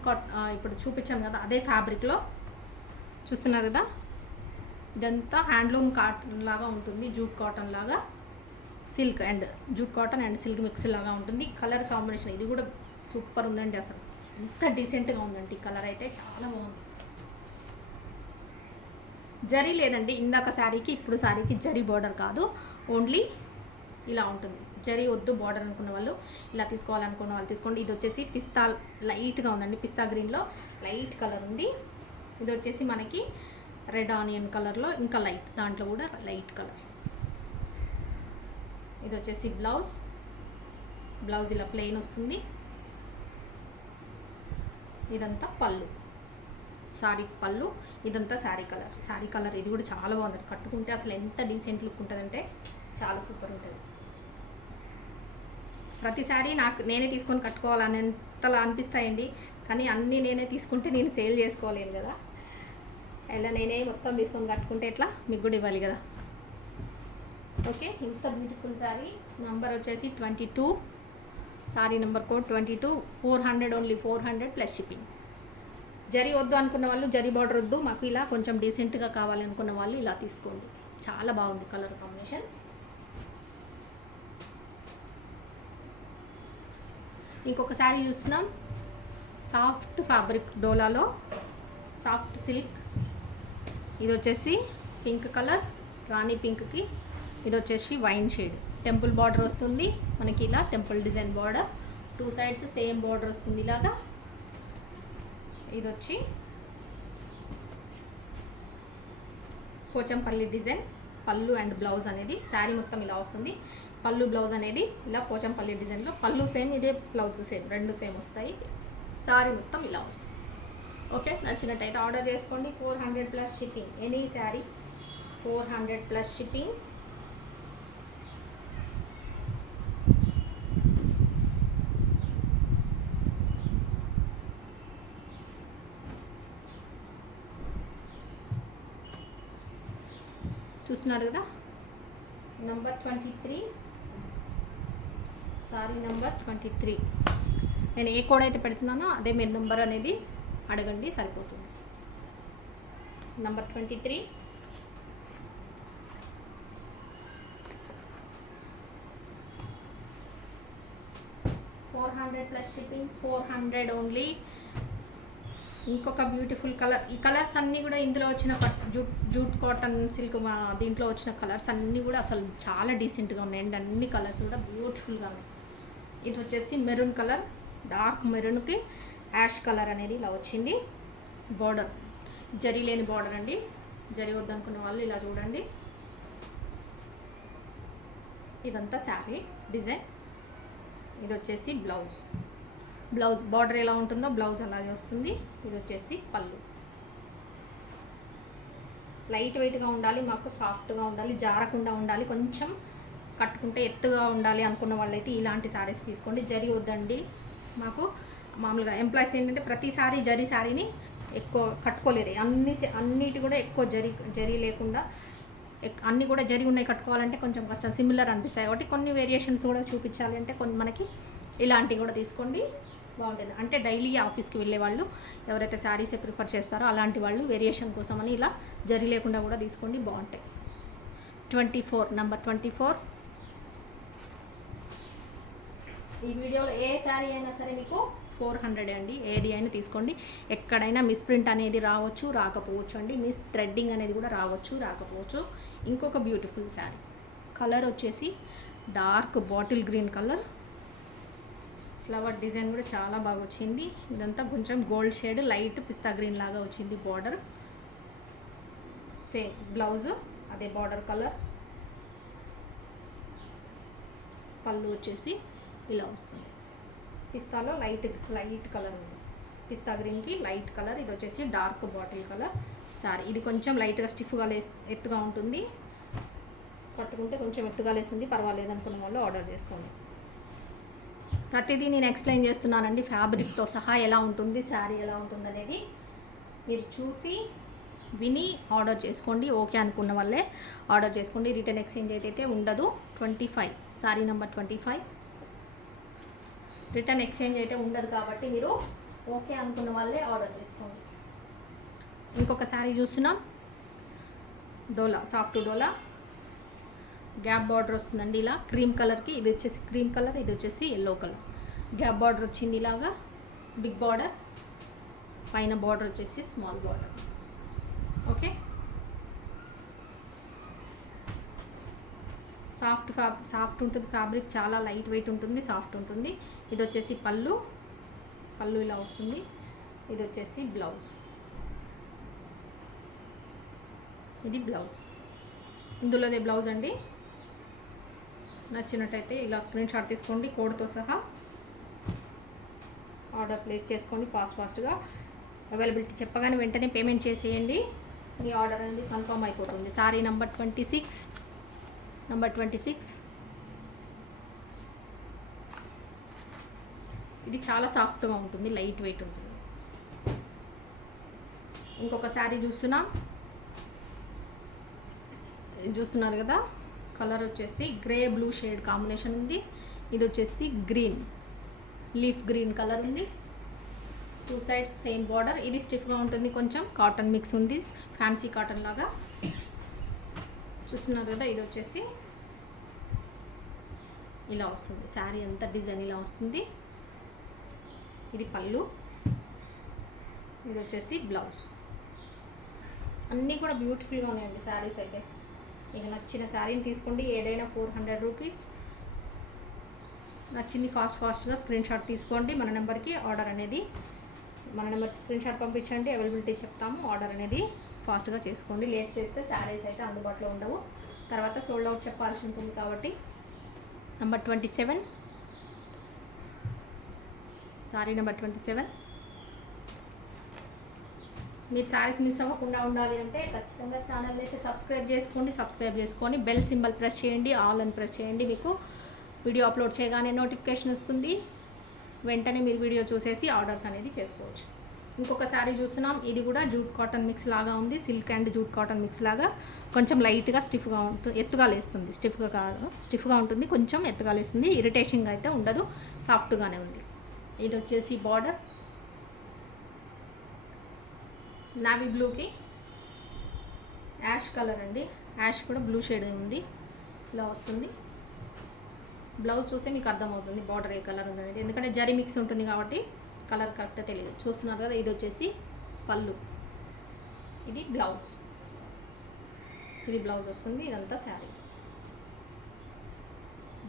ఇప్పుడు చూపించాం కదా అదే ఫ్యాబ్రిక్లో. చూస్తున్నారు కదా, ఇదంతా హ్యాండ్లూమ్ కాటన్ లాగా ఉంటుంది, జూట్ కాటన్ లాగా, silk and jute cotton and silk mix లాగా ఉంటుంది. కలర్ కాంబినేషన్ ఇది కూడా సూపర్ ఉందండి, అసలు ఎంత డీసెంట్గా ఉందండి. కలర్ అయితే చాలా బాగుంది. జరీ లేదండి, ఇందాక శారీకి ఇప్పుడు శారీకి జరీ బార్డర్ కాదు, ఓన్లీ ఇలా ఉంటుంది. జరీ వద్దు బార్డర్ అనుకున్న వాళ్ళు ఇలా తీసుకోవాలనుకున్న వాళ్ళు తీసుకోండి. ఇది వచ్చేసి పిస్తా లైట్గా ఉందండి, పిస్తా గ్రీన్లో లైట్ కలర్ ఉంది. ఇది వచ్చేసి మనకి రెడ్ ఆనియన్ కలర్లో ఇంకా లైట్, దాంట్లో కూడా లైట్ కలర్. ఇది వచ్చేసి బ్లౌజ్. బ్లౌజ్ ఇలా ప్లెయిన్ వస్తుంది. ఇదంతా పళ్ళు, శారీ పళ్ళు. ఇదంతా శారీ కలర్. శారీ కలర్ ఇది కూడా చాలా బాగుంటుంది. కట్టుకుంటే అసలు ఎంత డీసెంట్ లుక్ ఉంటుందంటే చాలా సూపర్ ఉంటుంది. ప్రతిసారి నేనే తీసుకొని కట్టుకోవాలని ఎంతలా అనిపిస్తాయండి. కానీ అన్నీ నేనే తీసుకుంటే నేను సేల్ చేసుకోలేను కదా. ఇలా నేనే మొత్తం తీసుకొని కట్టుకుంటే ఎట్లా, మీకు కూడా ఇవ్వాలి కదా. ఓకే, ఇంత బ్యూటిఫుల్ శారీ. నెంబర్ వచ్చేసి 22. Sari number code 22. 400 only, 400 plus shipping. Zari వద్దు అనుకున్న వాళ్ళు, జరీ బార్డర్ వద్దు, మాకు ఇలా కొంచెం డీసెంట్గా కావాలి అనుకున్న వాళ్ళు ఇలా తీసుకోండి. చాలా బాగుంది కలర్ కాంబినేషన్. ఇంకొక శారీ చూస్తున్నాం. సాఫ్ట్ ఫ్యాబ్రిక్ డోలాలో సాఫ్ట్ సిల్క్. ఇది వచ్చేసి పింక్ కలర్, రాణి పింక్కి ఇది వచ్చేసి వైన్ షేడ్. టెంపుల్ బార్డర్ వస్తుంది మనకి, ఇలా temple design border. 2 sides same border వస్తుంది ఇలాగా. ఇది వచ్చి పోచంపల్లి డిజైన్. పళ్ళు అండ్ బ్లౌజ్ అనేది శారీ మొత్తం ఇలా వస్తుంది. పళ్ళు బ్లౌజ్ అనేది ఇలా పోచంపల్లి డిజైన్లో, పళ్ళు సేమ్, ఇదే బ్లౌజ్ సేమ్, రెండు సేమ్ వస్తాయి. శారీ మొత్తం ఇలా వస్తుంది. ఓకే, నచ్చినట్టయితే ఆర్డర్ చేసుకోండి. 400 plus shipping. Any sari 400 plus shipping. చూస్తున్నారు కదా, నెంబర్ 23. Sorry number 23. నేను ఏ కోడ్ అయితే పెడుతున్నానో అదే మీరు నెంబర్ అనేది అడగండి, సరిపోతుంది. నెంబర్ 23. $400 plus shipping. 400 ఓన్లీ. ఇంకొక బ్యూటిఫుల్ కలర్. ఈ కలర్స్ అన్నీ కూడా ఇందులో వచ్చిన జూట్ కాటన్ సిల్క్ దీంట్లో వచ్చిన కలర్స్ అన్నీ కూడా అసలు చాలా డీసెంట్గా ఉన్నాయండి. అన్ని కలర్స్ కూడా బ్యూటిఫుల్గా ఉన్నాయి. ఇది వచ్చేసి మెరూన్ కలర్, డార్క్ మెరూన్కి యాష్ కలర్ అనేది ఇలా వచ్చింది. బార్డర్ జరీ లేని బార్డర్ అండి. జరీ వద్దనుకున్న వాళ్ళు ఇలా చూడండి. ఇదంతా శారీ డిజైన్. ఇది వచ్చేసి బ్లౌజ్. బ్లౌజ్ బార్డర్ ఎలా ఉంటుందో బ్లౌజ్ అలాగే వస్తుంది. ఇది వచ్చేసి పళ్ళు. లైట్ వెయిట్గా ఉండాలి, మాకు సాఫ్ట్గా ఉండాలి, జారకుండా ఉండాలి, కొంచెం కట్టుకుంటే ఎత్తుగా ఉండాలి అనుకున్న వాళ్ళైతే ఇలాంటి శారీస్ తీసుకోండి. జరీ వద్దండి. మాకు మామూలుగా ఎంప్లాయీస్ ఏంటంటే ప్రతిసారి జరీ శారీని ఎక్కువ కట్టుకోలేరు. అన్నిటి కూడా ఎక్కువ జరీ లేకుండా అన్నీ కూడా జరీ ఉన్నాయి కట్టుకోవాలంటే కొంచెం కష్టం, సిమిలర్ అనిపిస్తాయి. కాబట్టి కొన్ని వేరియేషన్స్ కూడా చూపించాలి అంటే కొన్ని మనకి ఇలాంటివి కూడా తీసుకోండి, బాగుంటుంది. అంటే డైలీ ఆఫీస్కి వెళ్ళే వాళ్ళు ఎవరైతే శారీసే ప్రిఫర్ చేస్తారో అలాంటి వాళ్ళు వేరియేషన్ కోసం అని ఇలా జరీ లేకుండా కూడా తీసుకోండి, బాగుంటాయి. 24 నెంబర్ 24. ఈ వీడియోలో ఏ శారీ అయినా సరే మీకు 400 అండి. ఏది అయినా తీసుకోండి. ఎక్కడైనా మిస్ప్రింట్ అనేది రావచ్చు, రాకపోవచ్చు అండి. మిస్ థ్రెడ్డింగ్ అనేది కూడా రావచ్చు, రాకపోవచ్చు. ఇంకొక బ్యూటిఫుల్ శారీ. కలర్ వచ్చేసి dark bottle green colour. Flower design కూడా చాలా బాగా వచ్చింది. ఇదంతా కొంచెం గోల్డ్ షేడ్, లైట్ పిస్తా గ్రీన్ లాగా వచ్చింది బార్డర్. సేమ్ బ్లౌజ్ అదే బార్డర్ కలర్. పళ్ళు వచ్చేసి ఇలా వస్తుంది. పిస్తాలో లైట్ కలర్ ఉంది. పిస్తా గ్రీన్కి లైట్ కలర్. ఇది వచ్చేసి డార్క్ బాటిల్ కలర్ సారీ. ఇది కొంచెం లైట్గా స్టిఫ్గా ఎత్తుగా ఉంటుంది, కట్టుకుంటే కొంచెం ఎత్తుగా లేస్తుంది, పర్వాలేదు అనుకున్న వాళ్ళు ఆర్డర్ చేసుకోండి. ప్రతిదీ నేను ఎక్స్ప్లెయిన్ చేస్తున్నానండి, ఫ్యాబ్రిక్తో సహా ఎలా ఉంటుంది, శారీ ఎలా ఉంటుంది అనేది మీరు చూసి విని ఆర్డర్ చేసుకోండి. ఓకే అనుకున్న వాళ్ళే ఆర్డర్ చేసుకోండి. రిటర్న్ ఎక్స్చేంజ్ అయితే ఉండదు. 25 శారీ నెంబర్ 25. రిటర్న్ ఎక్స్చేంజ్ అయితే ఉండదు కాబట్టి మీరు ఓకే అనుకున్న వాళ్ళే ఆర్డర్ చేసుకోండి. ఇంకొక శారీ చూస్తున్నాం. డోలా, సాఫ్ట్ డోలా, గ్యాప్ బార్డర్ వస్తుందండి ఇలా క్రీమ్ కలర్కి. ఇది వచ్చేసి క్రీమ్ కలర్, ఇది వచ్చేసి ఎల్లో కలర్. గ్యాప్ బార్డర్ వచ్చింది ఇలాగా, బిగ్ బార్డర్, పైన బార్డర్ వచ్చేసి స్మాల్ బార్డర్. ఓకే, సాఫ్ట్ ఉంటుంది ఫ్యాబ్రిక్, చాలా లైట్ వెయిట్ ఉంటుంది, సాఫ్ట్ ఉంటుంది. ఇది వచ్చేసి పళ్ళు ఇలా వస్తుంది. ఇది వచ్చేసి బ్లౌజ్, ఇది బ్లౌజ్, ఇందులోదే బ్లౌజ్ అండి. నచ్చినట్టయితే ఇలా స్క్రీన్ షాట్ తీసుకోండి, కోడ్తో సహా ఆర్డర్ ప్లేస్ చేసుకోండి. ఫాస్ట్గా అవైలబిలిటీ చెప్పగానే వెంటనే పేమెంట్ చేసేయండి. మీ ఆర్డర్ అనేది కన్ఫర్మ్ అయిపోతుంది. సారీ నెంబర్ 26 ఇది చాలా సాఫ్ట్గా ఉంటుంది, లైట్ వెయిట్ ఉంటుంది. ఇంకొక శారీ చూస్తున్నారు కదా, కలర్ వచ్చేసి గ్రే బ్లూ షేడ్ కాంబినేషన్ ఉంది. ఇది వచ్చేసి గ్రీన్, లీఫ్ గ్రీన్ కలర్ ఉంది. 2 సైడ్స్ సేమ్ బార్డర్. ఇది స్టిఫ్గా ఉంటుంది, కొంచెం కాటన్ మిక్స్ ఉంది, ఫ్యాన్సీ కాటన్ లాగా చూస్తున్నారు కదా. ఇది వచ్చేసి ఇలా వస్తుంది, శారీ అంతా డిజైన్ ఇలా వస్తుంది. ఇది పళ్ళు, ఇది వచ్చేసి బ్లౌజ్. అన్నీ కూడా బ్యూటిఫుల్గా ఉన్నాయండి శారీస్ అయితే. ఇక నచ్చిన శారీని తీసుకోండి, ఏదైనా 400 రూపీస్. నచ్చింది ఫాస్ట్గా స్క్రీన్ షాట్ తీసుకోండి. మన నెంబర్కి స్క్రీన్ షాట్ పంపించండి, అవైలబిలిటీ చెప్తాము. ఆర్డర్ అనేది ఫాస్ట్గా చేసుకోండి, లేట్ చేస్తే శారీస్ అయితే అందుబాటులో ఉండవు, తర్వాత సోల్డ్ అవుట్ చెప్పాల్సి ఉంటుంది. కాబట్టి నెంబర్ 27, సారీ నెంబర్ 27. మీరు శారీస్ మిస్ అవ్వకుండా ఉండాలి అంటే ఖచ్చితంగా ఛానల్ అయితే సబ్స్క్రైబ్ చేసుకొని బెల్ సింబల్ ప్రెస్ చేయండి, ఆల్ అని ప్రెస్ చేయండి. మీకు వీడియో అప్లోడ్ చేయగానే నోటిఫికేషన్ వస్తుంది, వెంటనే మీరు వీడియో చూసేసి ఆర్డర్స్ అనేది చేసుకోవచ్చు. ఇంకొక శారీ చూస్తున్నాం, ఇది కూడా జూట్ కాటన్ మిక్స్ లాగా ఉంది, silk and jute cotton mix లాగా. కొంచెం లైట్గా స్టిఫ్గా ఉంటుంది, ఎత్తుగా లేస్తుంది, స్టిఫ్గా ఉంటుంది, కొంచెం ఎత్తుగా లేస్తుంది. ఇరిటేషన్గా అయితే ఉండదు, సాఫ్ట్గానే ఉంది. ఇది వచ్చేసి బార్డర్ నావీ బ్లూకి యాష్ కలర్ అండి, యాష్ కూడా బ్లూ షేడ్ ఉంది, ఇలా వస్తుంది. బ్లౌజ్ చూస్తే మీకు అర్థమవుతుంది బార్డర్ ఏ కలర్ ఉంది అనేది, ఎందుకంటే జరీ మిక్స్ ఉంటుంది కాబట్టి కలర్ కరెక్ట్గా తెలియదు. చూస్తున్నారు కదా, ఇది వచ్చేసి పళ్ళు, ఇది బ్లౌజ్ వస్తుంది. ఇదంతా శారీ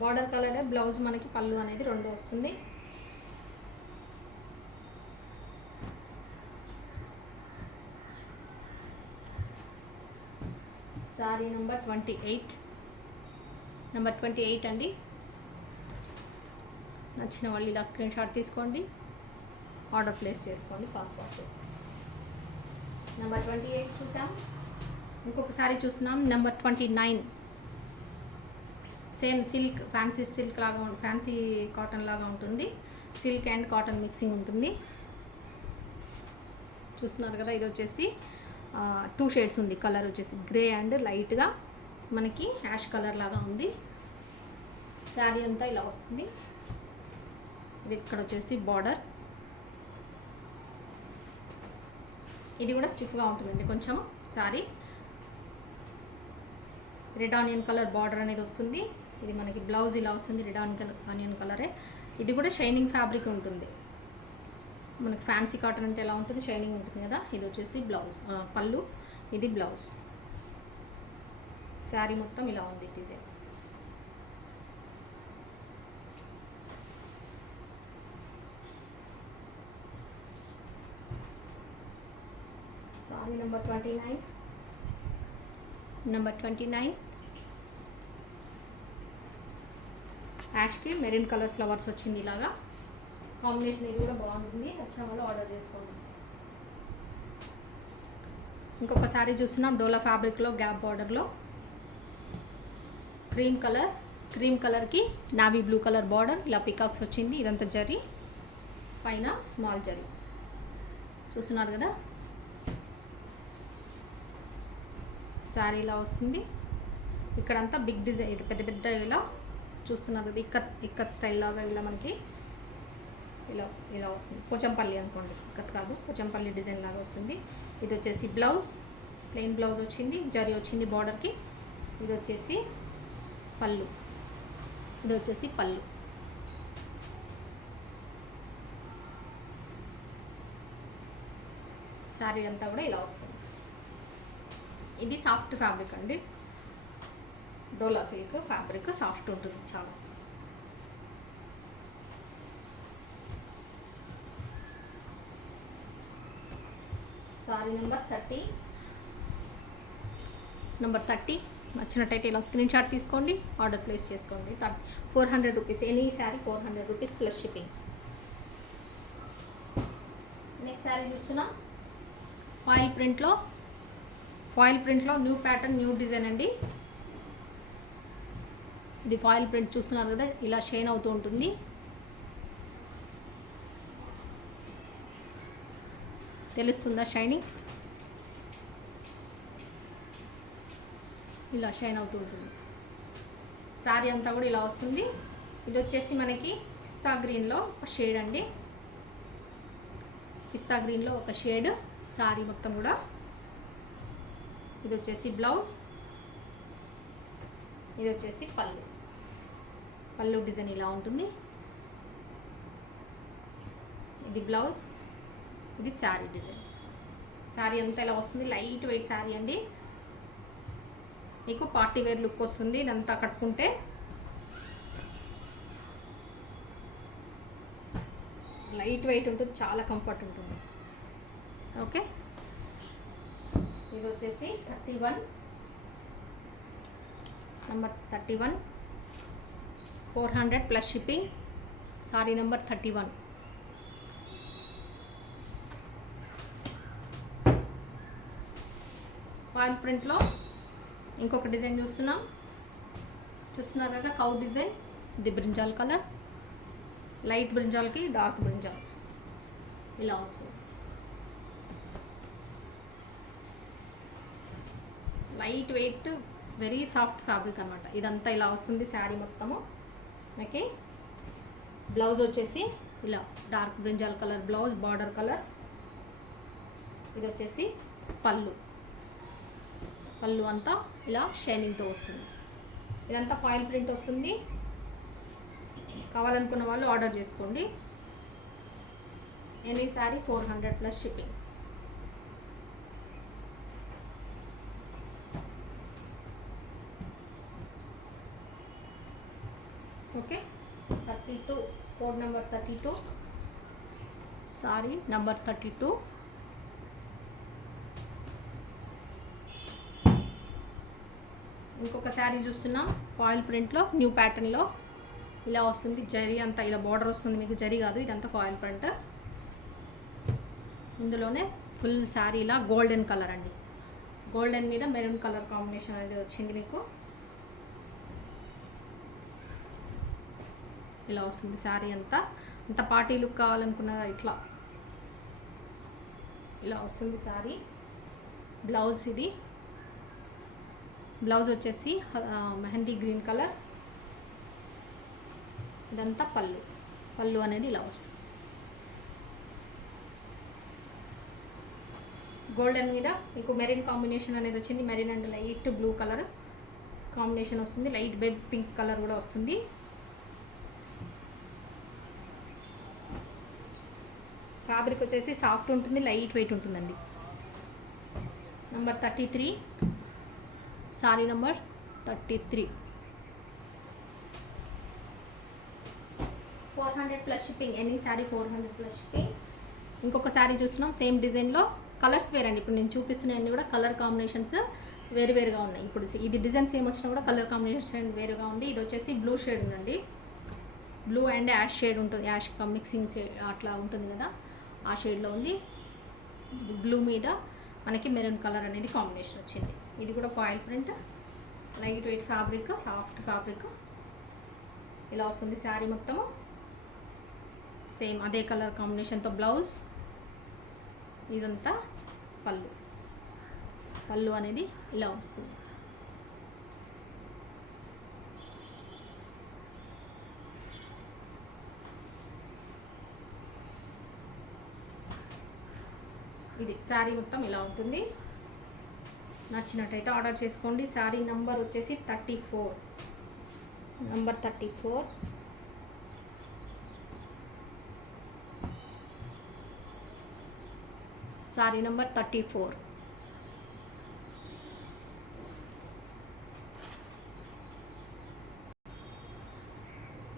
బార్డర్ కలరే, బ్లౌజ్ మనకి పళ్ళు అనేది 2 వస్తుంది. సారీ నెంబర్ 28 అండి. నచ్చిన వాళ్ళు ఇలా స్క్రీన్ షాట్ తీసుకోండి, ఆర్డర్ ప్లేస్ చేసుకోండి ఫాస్ట్. నెంబర్ 28 చూసాం. ఇంకొకసారి చూస్తున్నాం number 29. Same silk, fancy cotton లాగా ఉంటుంది, సిల్క్ అండ్ కాటన్ మిక్సింగ్ ఉంటుంది. చూస్తున్నారు కదా, ఇది వచ్చేసి 2 షేడ్స్ ఉంది, కలర్ వచ్చేసి గ్రే అండ్ లైట్గా మనకి యాష్ కలర్ లాగా ఉంది. శారీ అంతా ఇలా వస్తుంది. ఇది ఇక్కడ వచ్చేసి బార్డర్, ఇది కూడా స్టిఫ్గా ఉంటుందండి కొంచెం. Sari red onion colour border అనేది వస్తుంది. ఇది మనకి బ్లౌజ్ ఇలా వస్తుంది, రెడ్ ఆనియన్ కలరే. ఇది కూడా షైనింగ్ ఫ్యాబ్రిక్ ఉంటుంది, మనకి ఫ్యాన్సీ కాటన్ అంటే ఎలా ఉంటుంది, షైనింగ్ ఉంటుంది కదా. ఇది వచ్చేసి పళ్ళు, ఇది బ్లౌజ్. శారీ మొత్తం ఇలా ఉంది design. Sorry number 29. Yaskhi maroon colour flowers వచ్చింది ఇలాగా కాంబినేషన్. ఇది కూడా బాగుంటుంది, నచ్చిన వాళ్ళు ఆర్డర్ చేసుకోండి. ఇంకొక శారీ చూస్తున్నాం, డోలా ఫ్యాబ్రిక్లో గ్యాప్ బార్డర్లో క్రీమ్ కలర్కి నావీ బ్లూ కలర్ బార్డర్, ఇలా పికాక్స్ వచ్చింది. ఇదంతా జరీ, పైన స్మాల్ జరీ. చూస్తున్నారు కదా, శారీ ఇలా వస్తుంది. ఇక్కడంతా బిగ్ డిజైన్, ఇది పెద్ద ఇలా చూస్తున్నారు కదా, ఇక్కత్ స్టైల్ లాగా ఇలా మనకి ఇలా వస్తుంది. పోచంపల్లి అనుకోండి, ఇక్కత్ కాదు, పోచంపల్లి డిజైన్ లాగా వస్తుంది. ఇది వచ్చేసి బ్లౌజ్, ప్లెయిన్ బ్లౌజ్ వచ్చింది, జరీ వచ్చింది బార్డర్కి. ఇది వచ్చేసి పళ్ళు, శారీ అంతా కూడా ఇలా వస్తుంది. ఇది సాఫ్ట్ ఫ్యాబ్రిక్ అండి, డోలా సిల్క్ ఫ్యాబ్రిక్, సాఫ్ట్ ఉంటుంది చాలా. Sorry number 30. నచ్చినట్టయితే ఇలా స్క్రీన్ షాట్ తీసుకోండి, ఆర్డర్ ప్లేస్ చేసుకోండి. 400 rupees, any sari 400 rupees plus shipping. Next sari చూస్తున్నా, ఫాయిల్ ప్రింట్లో న్యూ ప్యాటర్న్, న్యూ డిజైన్ అండి. ఇది ఫాయిల్ ప్రింట్ చూస్తున్నారు కదా, ఇలా షైన్ అవుతూ ఉంటుంది. తెలుస్తుందా షైనింగ్? ఇలా షైన్ అవుతూ ఉంటుంది. శారీ అంతా కూడా ఇలా వస్తుంది. ఇది వచ్చేసి మనకి పిస్తా గ్రీన్లో ఒక షేడ్ అండి. పిస్తా గ్రీన్లో ఒక షేడ్ శారీ మొత్తం కూడా. ఇది వచ్చేసి బ్లౌజ్, ఇది వచ్చేసి పళ్ళు డిజైన్ ఇలా ఉంటుంది. ఇది బ్లౌజ్, ఇది శారీ డిజైన్. శారీ అంతా ఇలా వస్తుంది. లైట్ వెయిట్ శారీ అండి. మీకు పార్టీ వేర్ లుక్ వస్తుంది ఇదంతా కట్టుకుంటే. లైట్ వెయిట్ ఉంటుంది, చాలా కంఫర్ట్ ఉంటుంది. ఓకే, ఇది వచ్చేసి 31 number 31, 400 plus shipping. Sorry number 31. Foil ప్రింట్లో ఇంకొక డిజైన్ చూస్తున్నారు కదా, కౌ డిజైన్. ఇది బ్రింజాల్ కలర్, లైట్ బ్రింజాల్కి డార్క్ బ్రింజాల్ ఇలా వస్తుంది. Light weight, very soft fabric అనమాట. ఇదంతా ఇలా వస్తుంది శారీ మొత్తము. ఓకే, బ్లౌజ్ వచ్చేసి ఇలా dark brinjal colour blouse, border colour. ఇది వచ్చేసి పళ్ళు అంతా ఇలా షైనింగ్తో వస్తుంది. ఇదంతా ఫాయిల్ ప్రింట్ వస్తుంది. కావాలనుకున్న వాళ్ళు ఆర్డర్ చేసుకోండి. Any sari 400 plus shipping. Okay, 32, code number 32, sorry number 32. ఇంకొక శారీ చూస్తున్నాం ఫాయిల్ ప్రింట్లో, న్యూ ప్యాటర్న్లో ఇలా వస్తుంది. జరీ అంతా ఇలా బార్డర్ వస్తుంది, మీకు జరీ కాదు, ఇదంతా ఫాయిల్ ప్రింట్. ఇందులోనే ఫుల్ శారీ ఇలా గోల్డెన్ కలర్ అండి. గోల్డెన్ మీద మెరూన్ కలర్ కాంబినేషన్ అనేది వచ్చింది మీకు. ఇలా వస్తుంది శారీ అంతా. అంత పార్టీ లుక్ కావాలనుకున్న ఇట్లా ఇలా వస్తుంది శారీ. బ్లౌజ్, ఇది బ్లౌజ్ వచ్చేసి మెహందీ గ్రీన్ కలర్. ఇదంతా పళ్ళు అనేది ఇలా వస్తుంది. గోల్డెన్ మీద మీకు మెరీన్ కాంబినేషన్ అనేది వచ్చింది. Marine and light blue colour combination వస్తుంది. లైట్ బేబీ పింక్ కలర్ కూడా వస్తుంది. ఫ్యాబ్రిక్ వచ్చేసి సాఫ్ట్ ఉంటుంది, లైట్ వెయిట్ ఉంటుందండి. Number 33, sorry number 33, 400 plus shipping. Any sari 400 plus shipping. ఇంకొక శారీ చూస్తున్నాం సేమ్ డిజైన్లో. కలర్స్ వేరండి. ఇప్పుడు నేను చూపిస్తున్నాయన్నీ కూడా కలర్ కాంబినేషన్స్ వేరుగా ఉన్నాయి. ఇప్పుడు ఇది డిజైన్ సేమ్ వచ్చినా కూడా కలర్ కాంబినేషన్ వేరుగా ఉంది. ఇది వచ్చేసి బ్లూ షేడ్ ఉందండి. బ్లూ అండ్ యాష్ షేడ్ ఉంటుంది, యాష్ మిక్సింగ్ షేడ్ అట్లా ఉంటుంది కదా, ఆ షేడ్లో ఉంది. బ్లూ మీద మనకి మెరూన్ కలర్ అనేది కాంబినేషన్ వచ్చింది. ఇది కూడా foil print, light weight fabric, soft fabric ఇలా వస్తుంది శారీ మొత్తము. సేమ్ అదే కలర్ కాంబినేషన్తో బ్లౌజ్. ఇదంతా పళ్ళు అనేది ఇలా వస్తుంది. ఇది శారీ మొత్తం ఇలా ఉంటుంది. నచ్చినట్టయితే ఆర్డర్ చేసుకోండి. శారీ నంబర్ వచ్చేసి 34, నంబర్ 34. శారీ నంబర్ 34.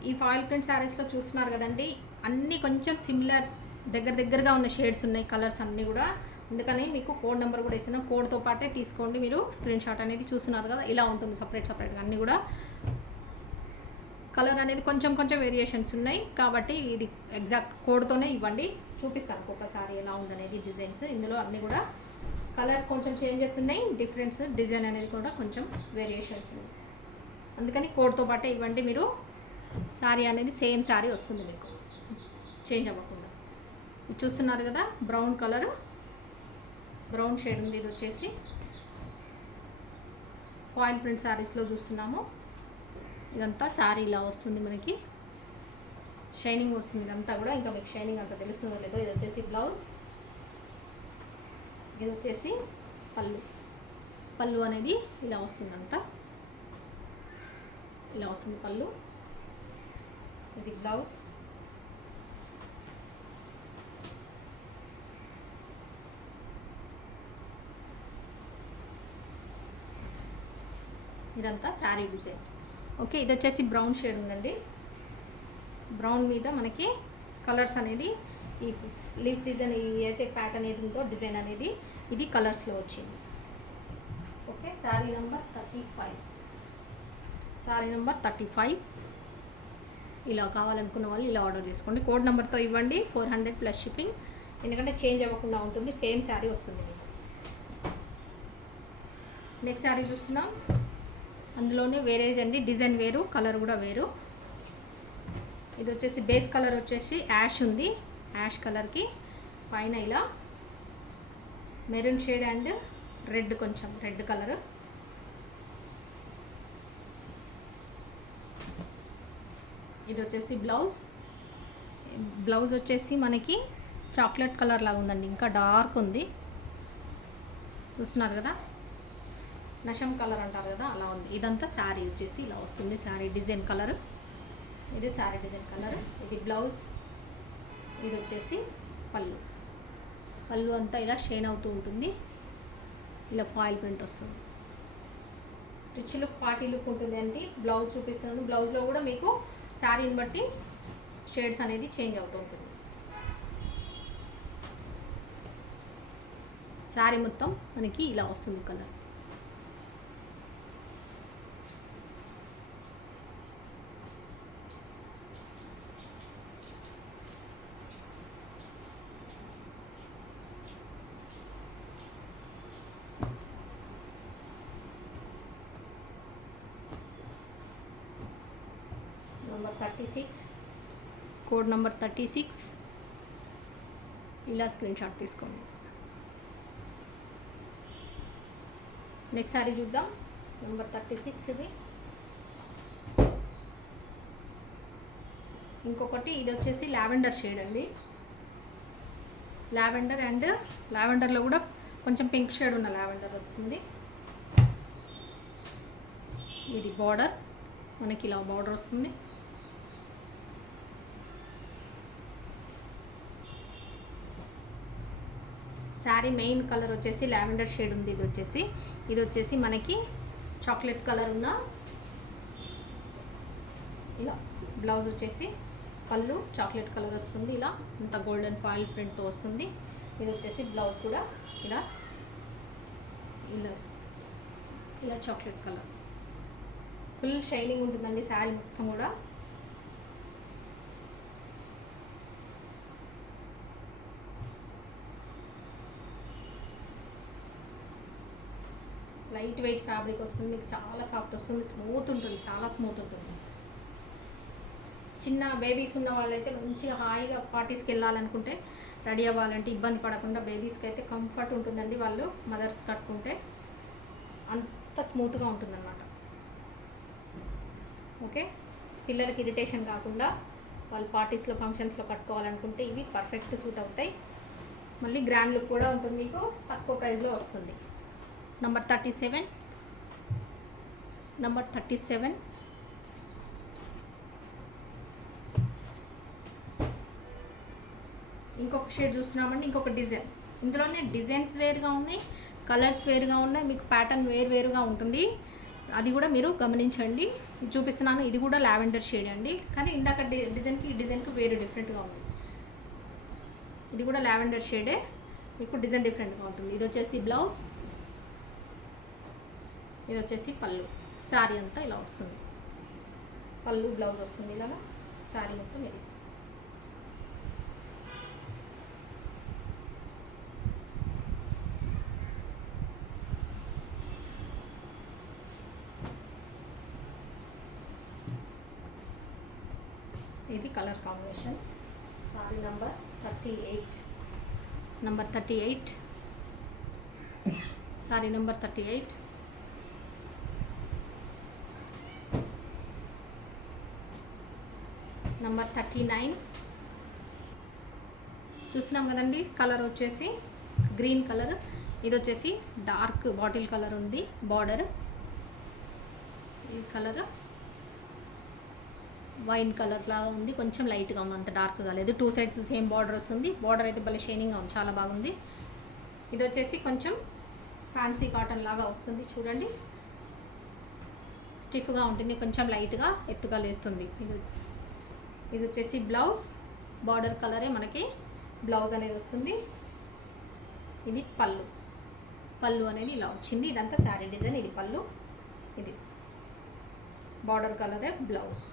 ఈ ఫాయిల్ ప్రింట్ శారీస్లో చూస్తున్నారు కదండి, అన్నీ కొంచెం సిమిలర్ దగ్గరగా ఉన్న షేడ్స్ ఉన్నాయి. కలర్స్ అన్నీ కూడా అందుకని మీకు కోడ్ నెంబర్ కూడా ఇస్తున్నాం. కోడ్తో పాటే తీసుకోండి. మీరు స్క్రీన్ షాట్ అనేది చూస్తున్నారు కదా, ఇలా ఉంటుంది సపరేట్గా అన్నీ కూడా. కలర్ అనేది కొంచెం వేరియేషన్స్ ఉన్నాయి కాబట్టి ఇది ఎగ్జాక్ట్ కోడ్తోనే ఇవ్వండి. చూపిస్తాను ఒకసారి ఎలా ఉందనేది డిజైన్స్. ఇందులో అన్నీ కూడా కలర్ కొంచెం చేంజెస్ ఉన్నాయి, డిఫరెన్స్ డిజైన్ అనేది కూడా కొంచెం వేరియేషన్స్ ఉన్నాయి. అందుకని కోడ్తో పాటే ఇవ్వండి. మీరు శారీ అనేది సేమ్ శారీ వస్తుంది మీకు, చేంజ్ అవ్వకుండా. ఇది చూస్తున్నారు కదా, బ్రౌన్ కలర్, బ్రౌన్ షేడ్ ఉంది. ఇది వచ్చేసి ఫాయిల్ ప్రింట్ శారీస్లో చూస్తున్నాము. ఇదంతా శారీ ఇలా వస్తుంది మనకి, షైనింగ్ వస్తుంది ఇదంతా కూడా. ఇంకా మీకు షైనింగ్ అంతా తెలుస్తుందో లేదో. ఇది వచ్చేసి బ్లౌజ్, ఇది వచ్చేసి పళ్ళు అనేది ఇలా వస్తుంది, అంతా ఇలా వస్తుంది పళ్ళు. ఇది బ్లౌజ్, ఇదంతా శారీ డిజైన్. ఓకే, ఇది వచ్చేసి బ్రౌన్ షేడ్ ఉందండి. బ్రౌన్ మీద మనకి కలర్స్ అనేది ఈ లీఫ్ డిజైన్ అయితే ప్యాటర్న్ ఏది ఉందో డిజైన్ అనేది ఇది కలర్స్లో వచ్చింది. Okay, sari number 35. Sari number 35 ఇలా కావాలనుకున్న వాళ్ళు ఇలా ఆర్డర్ చేసుకోండి. కోడ్ నెంబర్తో ఇవ్వండి, 400 ప్లస్ షిప్పింగ్. ఎందుకంటే చేంజ్ అవ్వకుండా ఉంటుంది, సేమ్ శారీ వస్తుంది మీకు. నెక్స్ట్ శారీ చూస్తున్నాం. అందులోనే వేరేదండి, డిజైన్ వేరు, కలర్ కూడా వేరు. ఇది వచ్చేసి బేస్ కలర్ వచ్చేసి యాష్ ఉంది. యాష్ కలర్కి పైన ఇలా మెరూన్ షేడ్ అండ్ రెడ్, కొంచెం రెడ్ కలర్. ఇది వచ్చేసి బ్లౌజ్ వచ్చేసి మనకి చాక్లెట్ కలర్ లాగా ఉందండి, ఇంకా డార్క్ ఉంది. చూస్తున్నారు కదా, నషం కలర్ అంటారు కదా, అలా ఉంది. ఇదంతా శారీ వచ్చేసి ఇలా వస్తుంది, శారీ డిజైన్ కలర్. ఇది శారీ డిజైన్ కలర్. ఇది బ్లౌజ్, ఇది వచ్చేసి పళ్ళు అంతా ఇలా షైన్ అవుతూ ఉంటుంది, ఇలా ఫాయిల్ ప్రింట్ వస్తుంది. రిచ్ లుక్, పార్టీ లుక్ ఉంటుంది అండి. బ్లౌజ్ చూపిస్తున్నాను. బ్లౌజ్లో కూడా మీకు శారీని బట్టి షేడ్స్ అనేది చేంజ్ అవుతూ ఉంటుంది. శారీ మొత్తం మనకి ఇలా వస్తుంది కలర్. నెంబర్ 36, కోడ్ నెంబర్ 36 ఇలా స్క్రీన్ షాట్ తీసుకోండి. నెక్స్ట్ సారీ చూద్దాం. నెంబర్ 36 ఇది. ఇంకొకటి ఇది వచ్చేసి లావెండర్ షేడ్ అండి. లావెండర్ అండ్ లావెండర్లో కూడా కొంచెం పింక్ షేడ్ ఉన్న లావెండర్ వస్తుంది. ఇది బార్డర్, మనకి ఇలా బార్డర్ వస్తుంది. శారీ మెయిన్ కలర్ వచ్చేసి లావెండర్ షేడ్ ఉంది. ఇది వచ్చేసి మనకి చాక్లెట్ కలర్ ఉన్న ఇలా బ్లౌజ్ వచ్చేసి పళ్ళు చాక్లెట్ కలర్ వస్తుంది, ఇలా అంత గోల్డెన్ ఫాయిల్ ప్రింట్తో వస్తుంది. ఇది వచ్చేసి బ్లౌజ్ కూడా ఇలా ఇలా ఇలా చాక్లెట్ కలర్, ఫుల్ షైనింగ్ ఉంటుందండి శారీ మొత్తం కూడా. లైట్ వెయిట్ ఫ్యాబ్రిక్ వస్తుంది, మీకు చాలా సాఫ్ట్ వస్తుంది, స్మూత్ ఉంటుంది, చాలా స్మూత్ ఉంటుంది. చిన్న బేబీస్ ఉన్న వాళ్ళైతే మంచిగా హాయిగా పార్టీస్కి వెళ్ళాలనుకుంటే, రెడీ అవ్వాలంటే ఇబ్బంది పడకుండా బేబీస్కి అయితే కంఫర్ట్ ఉంటుందండి. వాళ్ళు మదర్స్ కట్టుకుంటే అంత స్మూత్గా ఉంటుందన్నమాట. ఓకే, పిల్లలకి ఇరిటేషన్ కాకుండా వాళ్ళు పార్టీస్లో ఫంక్షన్స్లో కట్టుకోవాలనుకుంటే ఇవి పర్ఫెక్ట్ సూట్ అవుతాయి. మళ్ళీ గ్రాండ్ లుక్ కూడా ఉంటుంది, మీకు తక్కువ ప్రైస్లో వస్తుంది. నెంబర్ 37, నెంబర్ 37 ఇంకొక షేడ్ చూస్తున్నామండి. ఇంకొక డిజైన్, ఇందులోనే డిజైన్స్ వేరుగా ఉన్నాయి, కలర్స్ వేరుగా ఉన్నాయి, మీకు ప్యాటర్న్ వేరుగా ఉంటుంది. అది కూడా మీరు గమనించండి. చూపిస్తున్నాను. ఇది కూడా లావెండర్ షేడ్ అండి, కానీ ఇందాక డిజైన్కి ఈ డిజైన్కి వేరు డిఫరెంట్గా ఉంది. ఇది కూడా లావెండర్ షేడే, మీకు డిజైన్ డిఫరెంట్గా ఉంటుంది. ఇది వచ్చేసి బ్లౌజ్, ఇది వచ్చేసి పళ్ళు. శారీ అంతా ఇలా వస్తుంది, పళ్ళు బ్లౌజ్ వస్తుంది ఇలాగా, శారీ మొత్తం ఇది. ఇది colour combination. Sorry number 38, number 38, sorry number 38. Number 39 చూస్తున్నాం కదండి. కలర్ వచ్చేసి గ్రీన్ కలర్, ఇది వచ్చేసి డార్క్ బాటిల్ కలర్ ఉంది బార్డర్. ఈ కలర్ వైన్ కలర్ లాగా ఉంది, కొంచెం లైట్గా ఉంది, అంత డార్క్గా లేదు. 2 సైడ్స్ సేమ్ బార్డర్ వస్తుంది. బార్డర్ అయితే భలే షైనింగ్గా ఉంది, చాలా బాగుంది. ఇది వచ్చేసి కొంచెం ఫ్యాన్సీ కాటన్ లాగా వస్తుంది చూడండి, స్టిఫ్గా ఉంటుంది, కొంచెం లైట్గా ఎత్తుగా లేస్తుంది. ఇది వచ్చేసి బ్లౌజ్, బార్డర్ కలరే మనకి బ్లౌజ్ అనేది వస్తుంది. ఇది పళ్ళు, పళ్ళు అనేది ఇలా వచ్చింది. ఇదంతా శారీ డిజైన్. ఇది పళ్ళు, ఇది బార్డర్ కలరే బ్లౌజ్.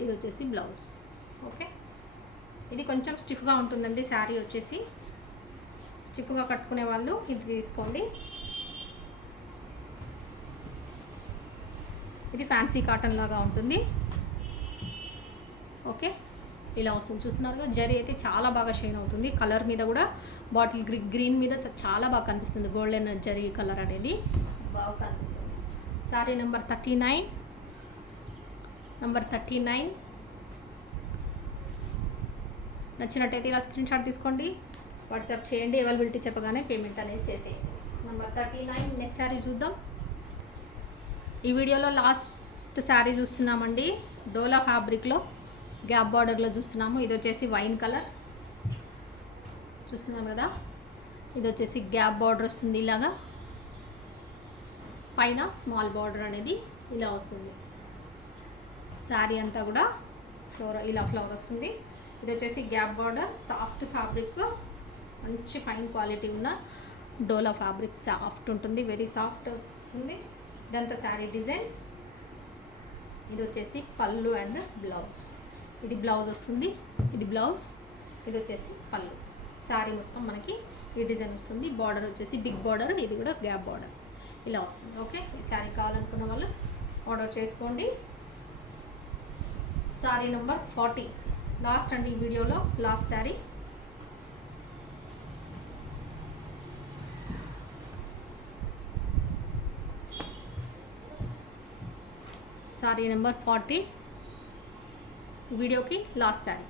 ఇది వచ్చేసి బ్లౌజ్. ఓకే, ఇది కొంచెం స్టిఫ్గా ఉంటుందండి శారీ వచ్చేసి. స్టిఫ్గా కట్టుకునే వాళ్ళు ఇది తీసుకోండి. ఇది ఫ్యాన్సీ కాటన్ లాగా ఉంటుంది. ఓకే, ఇలా వస్తుంది చూస్తున్నారుగా. జరీ అయితే చాలా బాగా షైన్ అవుతుంది. కలర్ మీద కూడా బాటిల్ గ్రీన్ మీద చాలా బాగా కనిపిస్తుంది. గోల్డెన్ జరీ కలర్ అనేది బాగా కనిపిస్తుంది. Sorry number 39, number 39. నచ్చినట్టయితే ఇలా స్క్రీన్ షాట్ తీసుకోండి, వాట్సాప్ చేయండి. అవైలబిలిటీ చెప్పగానే పేమెంట్ అనేది చేసేయండి. నంబర్ 39. నెక్స్ట్ శారీ చూద్దాం. ఈ వీడియోలో లాస్ట్ శారీ చూస్తున్నామండి. డోలా ఫ్యాబ్రిక్లో గ్యాప్ బార్డర్లో చూస్తున్నాము. ఇది వచ్చేసి వైన్ కలర్ చూస్తున్నాం కదా. ఇది వచ్చేసి గ్యాప్ బార్డర్ వస్తుంది ఇలాగా, పైన స్మాల్ బార్డర్ అనేది ఇలా వస్తుంది. శారీ అంతా కూడా ఇలా ఫ్లవర్ వస్తుంది. ఇది వచ్చేసి గ్యాప్ బార్డర్, సాఫ్ట్ ఫ్యాబ్రిక్, మంచి ఫైన్ క్వాలిటీ ఉన్న డోలా ఫ్యాబ్రిక్. సాఫ్ట్ ఉంటుంది, వెరీ సాఫ్ట్ వస్తుంది. ఇదంతా శారీ డిజైన్. ఇది వచ్చేసి పళ్ళు అండ్ బ్లౌజ్. ఇది బ్లౌజ్ వస్తుంది, ఇది బ్లౌజ్, ఇది వచ్చేసి పళ్ళు. శారీ మొత్తం మనకి ఈ డిజైన్ వస్తుంది. బార్డర్ వచ్చేసి బిగ్ బార్డర్, ఇది కూడా గ్యాప్ బార్డర్ ఇలా వస్తుంది. ఓకే, ఈ శారీ కావాలనుకున్న వాళ్ళు ఆర్డర్ చేసుకోండి. శారీ నెంబర్ 40 లాస్ట్ అండి ఈ వీడియోలో, లాస్ట్ శారీ. సారీ నెంబర్ 40 వీడియోకి లాస్ట్ శారీ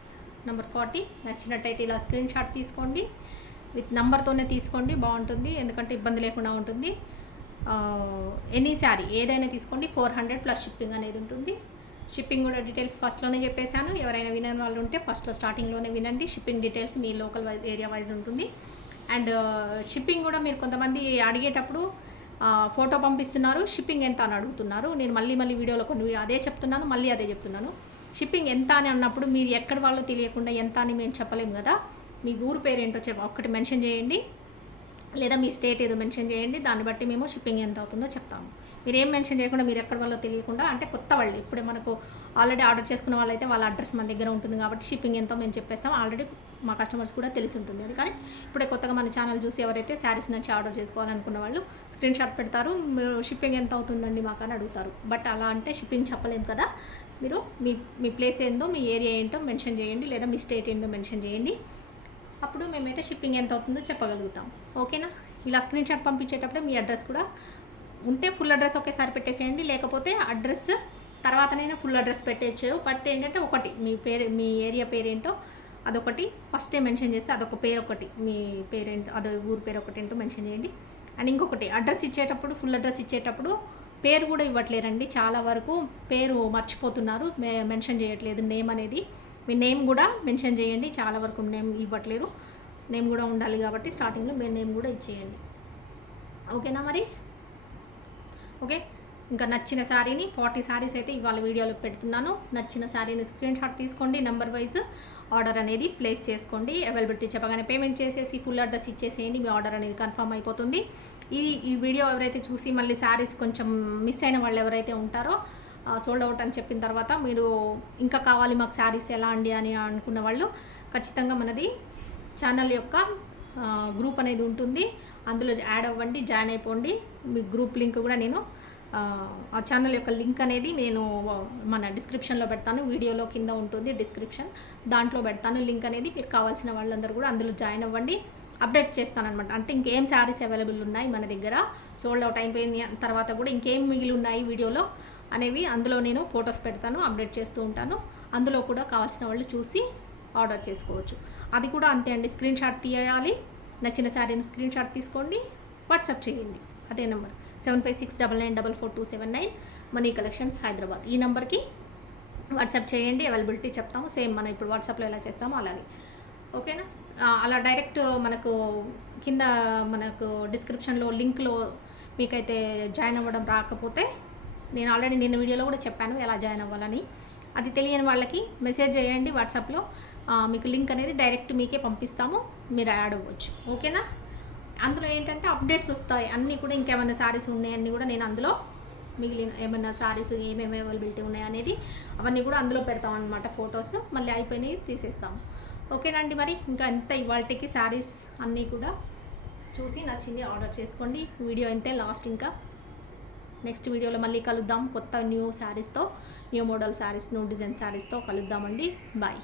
నెంబర్ 40. నచ్చినట్టయితే ఇలా స్క్రీన్ షాట్ తీసుకోండి, విత్ నెంబర్తోనే తీసుకోండి, బాగుంటుంది. ఎందుకంటే ఇబ్బంది లేకుండా ఉంటుంది. ఎనీ శారీ ఏదైనా తీసుకోండి, 400 ప్లస్ షిప్పింగ్ అనేది ఉంటుంది. షిప్పింగ్ కూడా డీటెయిల్స్ ఫస్ట్లోనే చెప్పేశాను. ఎవరైనా వినని వాళ్ళు ఉంటే ఫస్ట్లో స్టార్టింగ్లోనే వినండి. షిప్పింగ్ డీటెయిల్స్ మీ లోకల్ ఏరియా వైజ్ ఉంటుంది. అండ్ షిప్పింగ్ కూడా మీరు కొంతమంది అడిగేటప్పుడు ఫోటో పంపిస్తున్నారు, షిప్పింగ్ ఎంత అని అడుగుతున్నారు. నేను మళ్ళీ వీడియోలో కొన్ని అదే చెప్తున్నాను, మళ్ళీ అదే చెప్తున్నాను. షిప్పింగ్ ఎంత అని అన్నప్పుడు మీరు ఎక్కడి వాళ్ళు తెలియకుండా ఎంత అని మేము చెప్పలేము కదా. మీ ఊరు పేరు ఏంటో ఒక్కటి మెన్షన్ చేయండి, లేదా మీ స్టేట్ ఏదో మెన్షన్ చేయండి. దాన్ని బట్టి మేము షిప్పింగ్ ఎంత అవుతుందో చెప్తాము. మీరు ఏం మెన్షన్ చేయకుండా, మీరు ఎక్కడి వాళ్ళో తెలియకుండా, అంటే కొత్త వాళ్ళు ఇప్పుడే మనకు ఆల్రెడీ ఆర్డర్ చేసుకున్న వాళ్ళైతే వాళ్ళ అడ్రస్ మన దగ్గర ఉంటుంది కాబట్టి షిప్పింగ్ ఎంతో మేము చెప్పేస్తాం. ఆల్రెడీ మా కస్టమర్స్ కూడా తెలిసి ఉంటుంది. అది కానీ ఇప్పుడే కొత్తగా మన ఛానల్ చూసి ఎవరైతే శారీస్ నుంచి ఆర్డర్ చేసుకోవాలనుకున్న వాళ్ళు స్క్రీన్ షాట్ పెడతారు, మీరు షిప్పింగ్ ఎంత అవుతుందండి మాకు అని అడుగుతారు. బట్ అలా అంటే షిప్పింగ్ చెప్పలేము కదా. మీరు మీ ప్లేస్ ఏందో, మీ ఏరియా ఏంటో మెన్షన్ చేయండి, లేదా మీ స్టేట్ ఏందో మెన్షన్ చేయండి. అప్పుడు మేమైతే షిప్పింగ్ ఎంత అవుతుందో చెప్పగలుగుతాం. ఓకేనా. ఇలా స్క్రీన్ షాట్ పంపించేటప్పుడే మీ అడ్రస్ కూడా ఉంటే ఫుల్ అడ్రస్ ఒకేసారి పెట్టేసేయండి, లేకపోతే అడ్రస్ తర్వాతనైనా ఫుల్ అడ్రస్ పెట్టేయచ్చు. బట్ ఏంటంటే ఒకటి మీ ఏరియా పేరేంటో అదొకటి ఫస్టే మెన్షన్ చేస్తే అదొక పేరు ఒకటి, మీ పేరేంటో అదో ఊరు పేరు ఒకటి ఏంటో మెన్షన్ చేయండి. అండ్ ఇంకొకటి అడ్రస్ ఇచ్చేటప్పుడు, ఫుల్ అడ్రస్ ఇచ్చేటప్పుడు పేరు కూడా ఇవ్వట్లేరండి. చాలా వరకు పేరు మర్చిపోతున్నారు, మెన్షన్ చేయట్లేదు నేమ్ అనేది. మీ నేమ్ కూడా మెన్షన్ చేయండి. చాలా వరకు నేమ్ ఇవ్వట్లేరు, నేమ్ కూడా ఉండాలి కాబట్టి స్టార్టింగ్లో మీ నేమ్ కూడా ఇచ్చేయండి. ఓకేనా మరి. ఓకే, ఇంకా నచ్చిన శారీని 40 శారీస్ అయితే ఇవాళ వీడియోలో పెడుతున్నాను. నచ్చిన శారీని స్క్రీన్ షాట్ తీసుకోండి, నెంబర్ వైజ్ ఆర్డర్ అనేది ప్లేస్ చేసుకోండి. అవైలబిలిటీ చెప్పగానే పేమెంట్ చేసేసి ఫుల్ అడ్రస్ ఇచ్చేసేయండి, మీ ఆర్డర్ అనేది కన్ఫర్మ్ అయిపోతుంది. ఈ వీడియో ఎవరైతే చూసి మళ్ళీ శారీస్ కొంచెం మిస్ అయిన వాళ్ళు ఎవరైతే ఉంటారో, సోల్డ్ అవుట్ అని చెప్పిన తర్వాత మీరు ఇంకా కావాలి మాకు శారీస్ ఎలా అండి అని అనుకున్న వాళ్ళు ఖచ్చితంగా మనది ఛానల్ యొక్క గ్రూప్ అనేది ఉంటుంది, అందులో యాడ్ అవ్వండి, జాయిన్ అయిపోండి. మీ గ్రూప్ లింక్ కూడా నేను ఆ ఛానల్ యొక్క లింక్ అనేది నేను మన డిస్క్రిప్షన్లో పెడతాను, వీడియోలో కింద ఉంటుంది డిస్క్రిప్షన్, దాంట్లో పెడతాను లింక్ అనేది. మీరు కావాల్సిన వాళ్ళందరూ కూడా అందులో జాయిన్ అవ్వండి. అప్డేట్ చేస్తానన్నమాట. అంటే ఇంకేం శారీస్ అవైలబుల్ ఉన్నాయి మన దగ్గర, సోల్డ్ అవుట్ అయిపోయింది తర్వాత కూడా ఇంకేం మిగిలి ఉన్నాయి వీడియోలో అనేవి అందులో నేను ఫొటోస్ పెడతాను, అప్డేట్ చేస్తూ ఉంటాను. అందులో కూడా కావాల్సిన వాళ్ళు చూసి ఆర్డర్ చేసుకోవచ్చు. అది కూడా అంతే అండి, స్క్రీన్ షాట్ తీయాలి, నచ్చిన శారీని స్క్రీన్ షాట్ తీసుకోండి, వాట్సాప్ చేయండి. అదే నెంబర్ 7569944279 మనీ కలెక్షన్స్ హైదరాబాద్. ఈ నెంబర్కి వాట్సాప్ చేయండి, అవైలబిలిటీ చెప్తాము. సేమ్ మనం ఇప్పుడు వాట్సాప్లో ఎలా చేస్తామో అలాగే, ఓకేనా? అలా డైరెక్ట్ మనకు కింద మనకు డిస్క్రిప్షన్లో లింక్లో మీకైతే జాయిన్ అవ్వడం రాకపోతే, నేను ఆల్రెడీ నిన్న వీడియోలో కూడా చెప్పాను ఎలా జాయిన్ అవ్వాలని. అది తెలియని వాళ్ళకి మెసేజ్ చేయండి వాట్సాప్లో, మీకు లింక్ అనేది డైరెక్ట్ మీకే పంపిస్తాము, మీరు యాడ్ అవ్వచ్చు, ఓకేనా? అందులో ఏంటంటే అప్డేట్స్ వస్తాయి అన్నీ కూడా, ఇంకేమైనా శారీస్ ఉన్నాయన్నీ కూడా నేను అందులో మిగిలిన ఏమైనా శారీస్ ఏమేమి అవైలబిలిటీ ఉన్నాయి అనేది అవన్నీ కూడా అందులో పెడతాం అన్నమాట, ఫొటోస్. మళ్ళీ అయిపోయినాయి తీసేస్తాము, ఓకేనండి? మరి ఇంకా ఎంత ఇవాళకి శారీస్ అన్నీ కూడా చూసి నచ్చింది ఆర్డర్ చేసుకోండి. వీడియో అంతే లాస్ట్, ఇంకా నెక్స్ట్ వీడియోలో మళ్ళీ కలుద్దాం. కొత్త న్యూ శారీస్తో, new model saris, new design శారీస్తో కలుద్దామండి. బాయ్.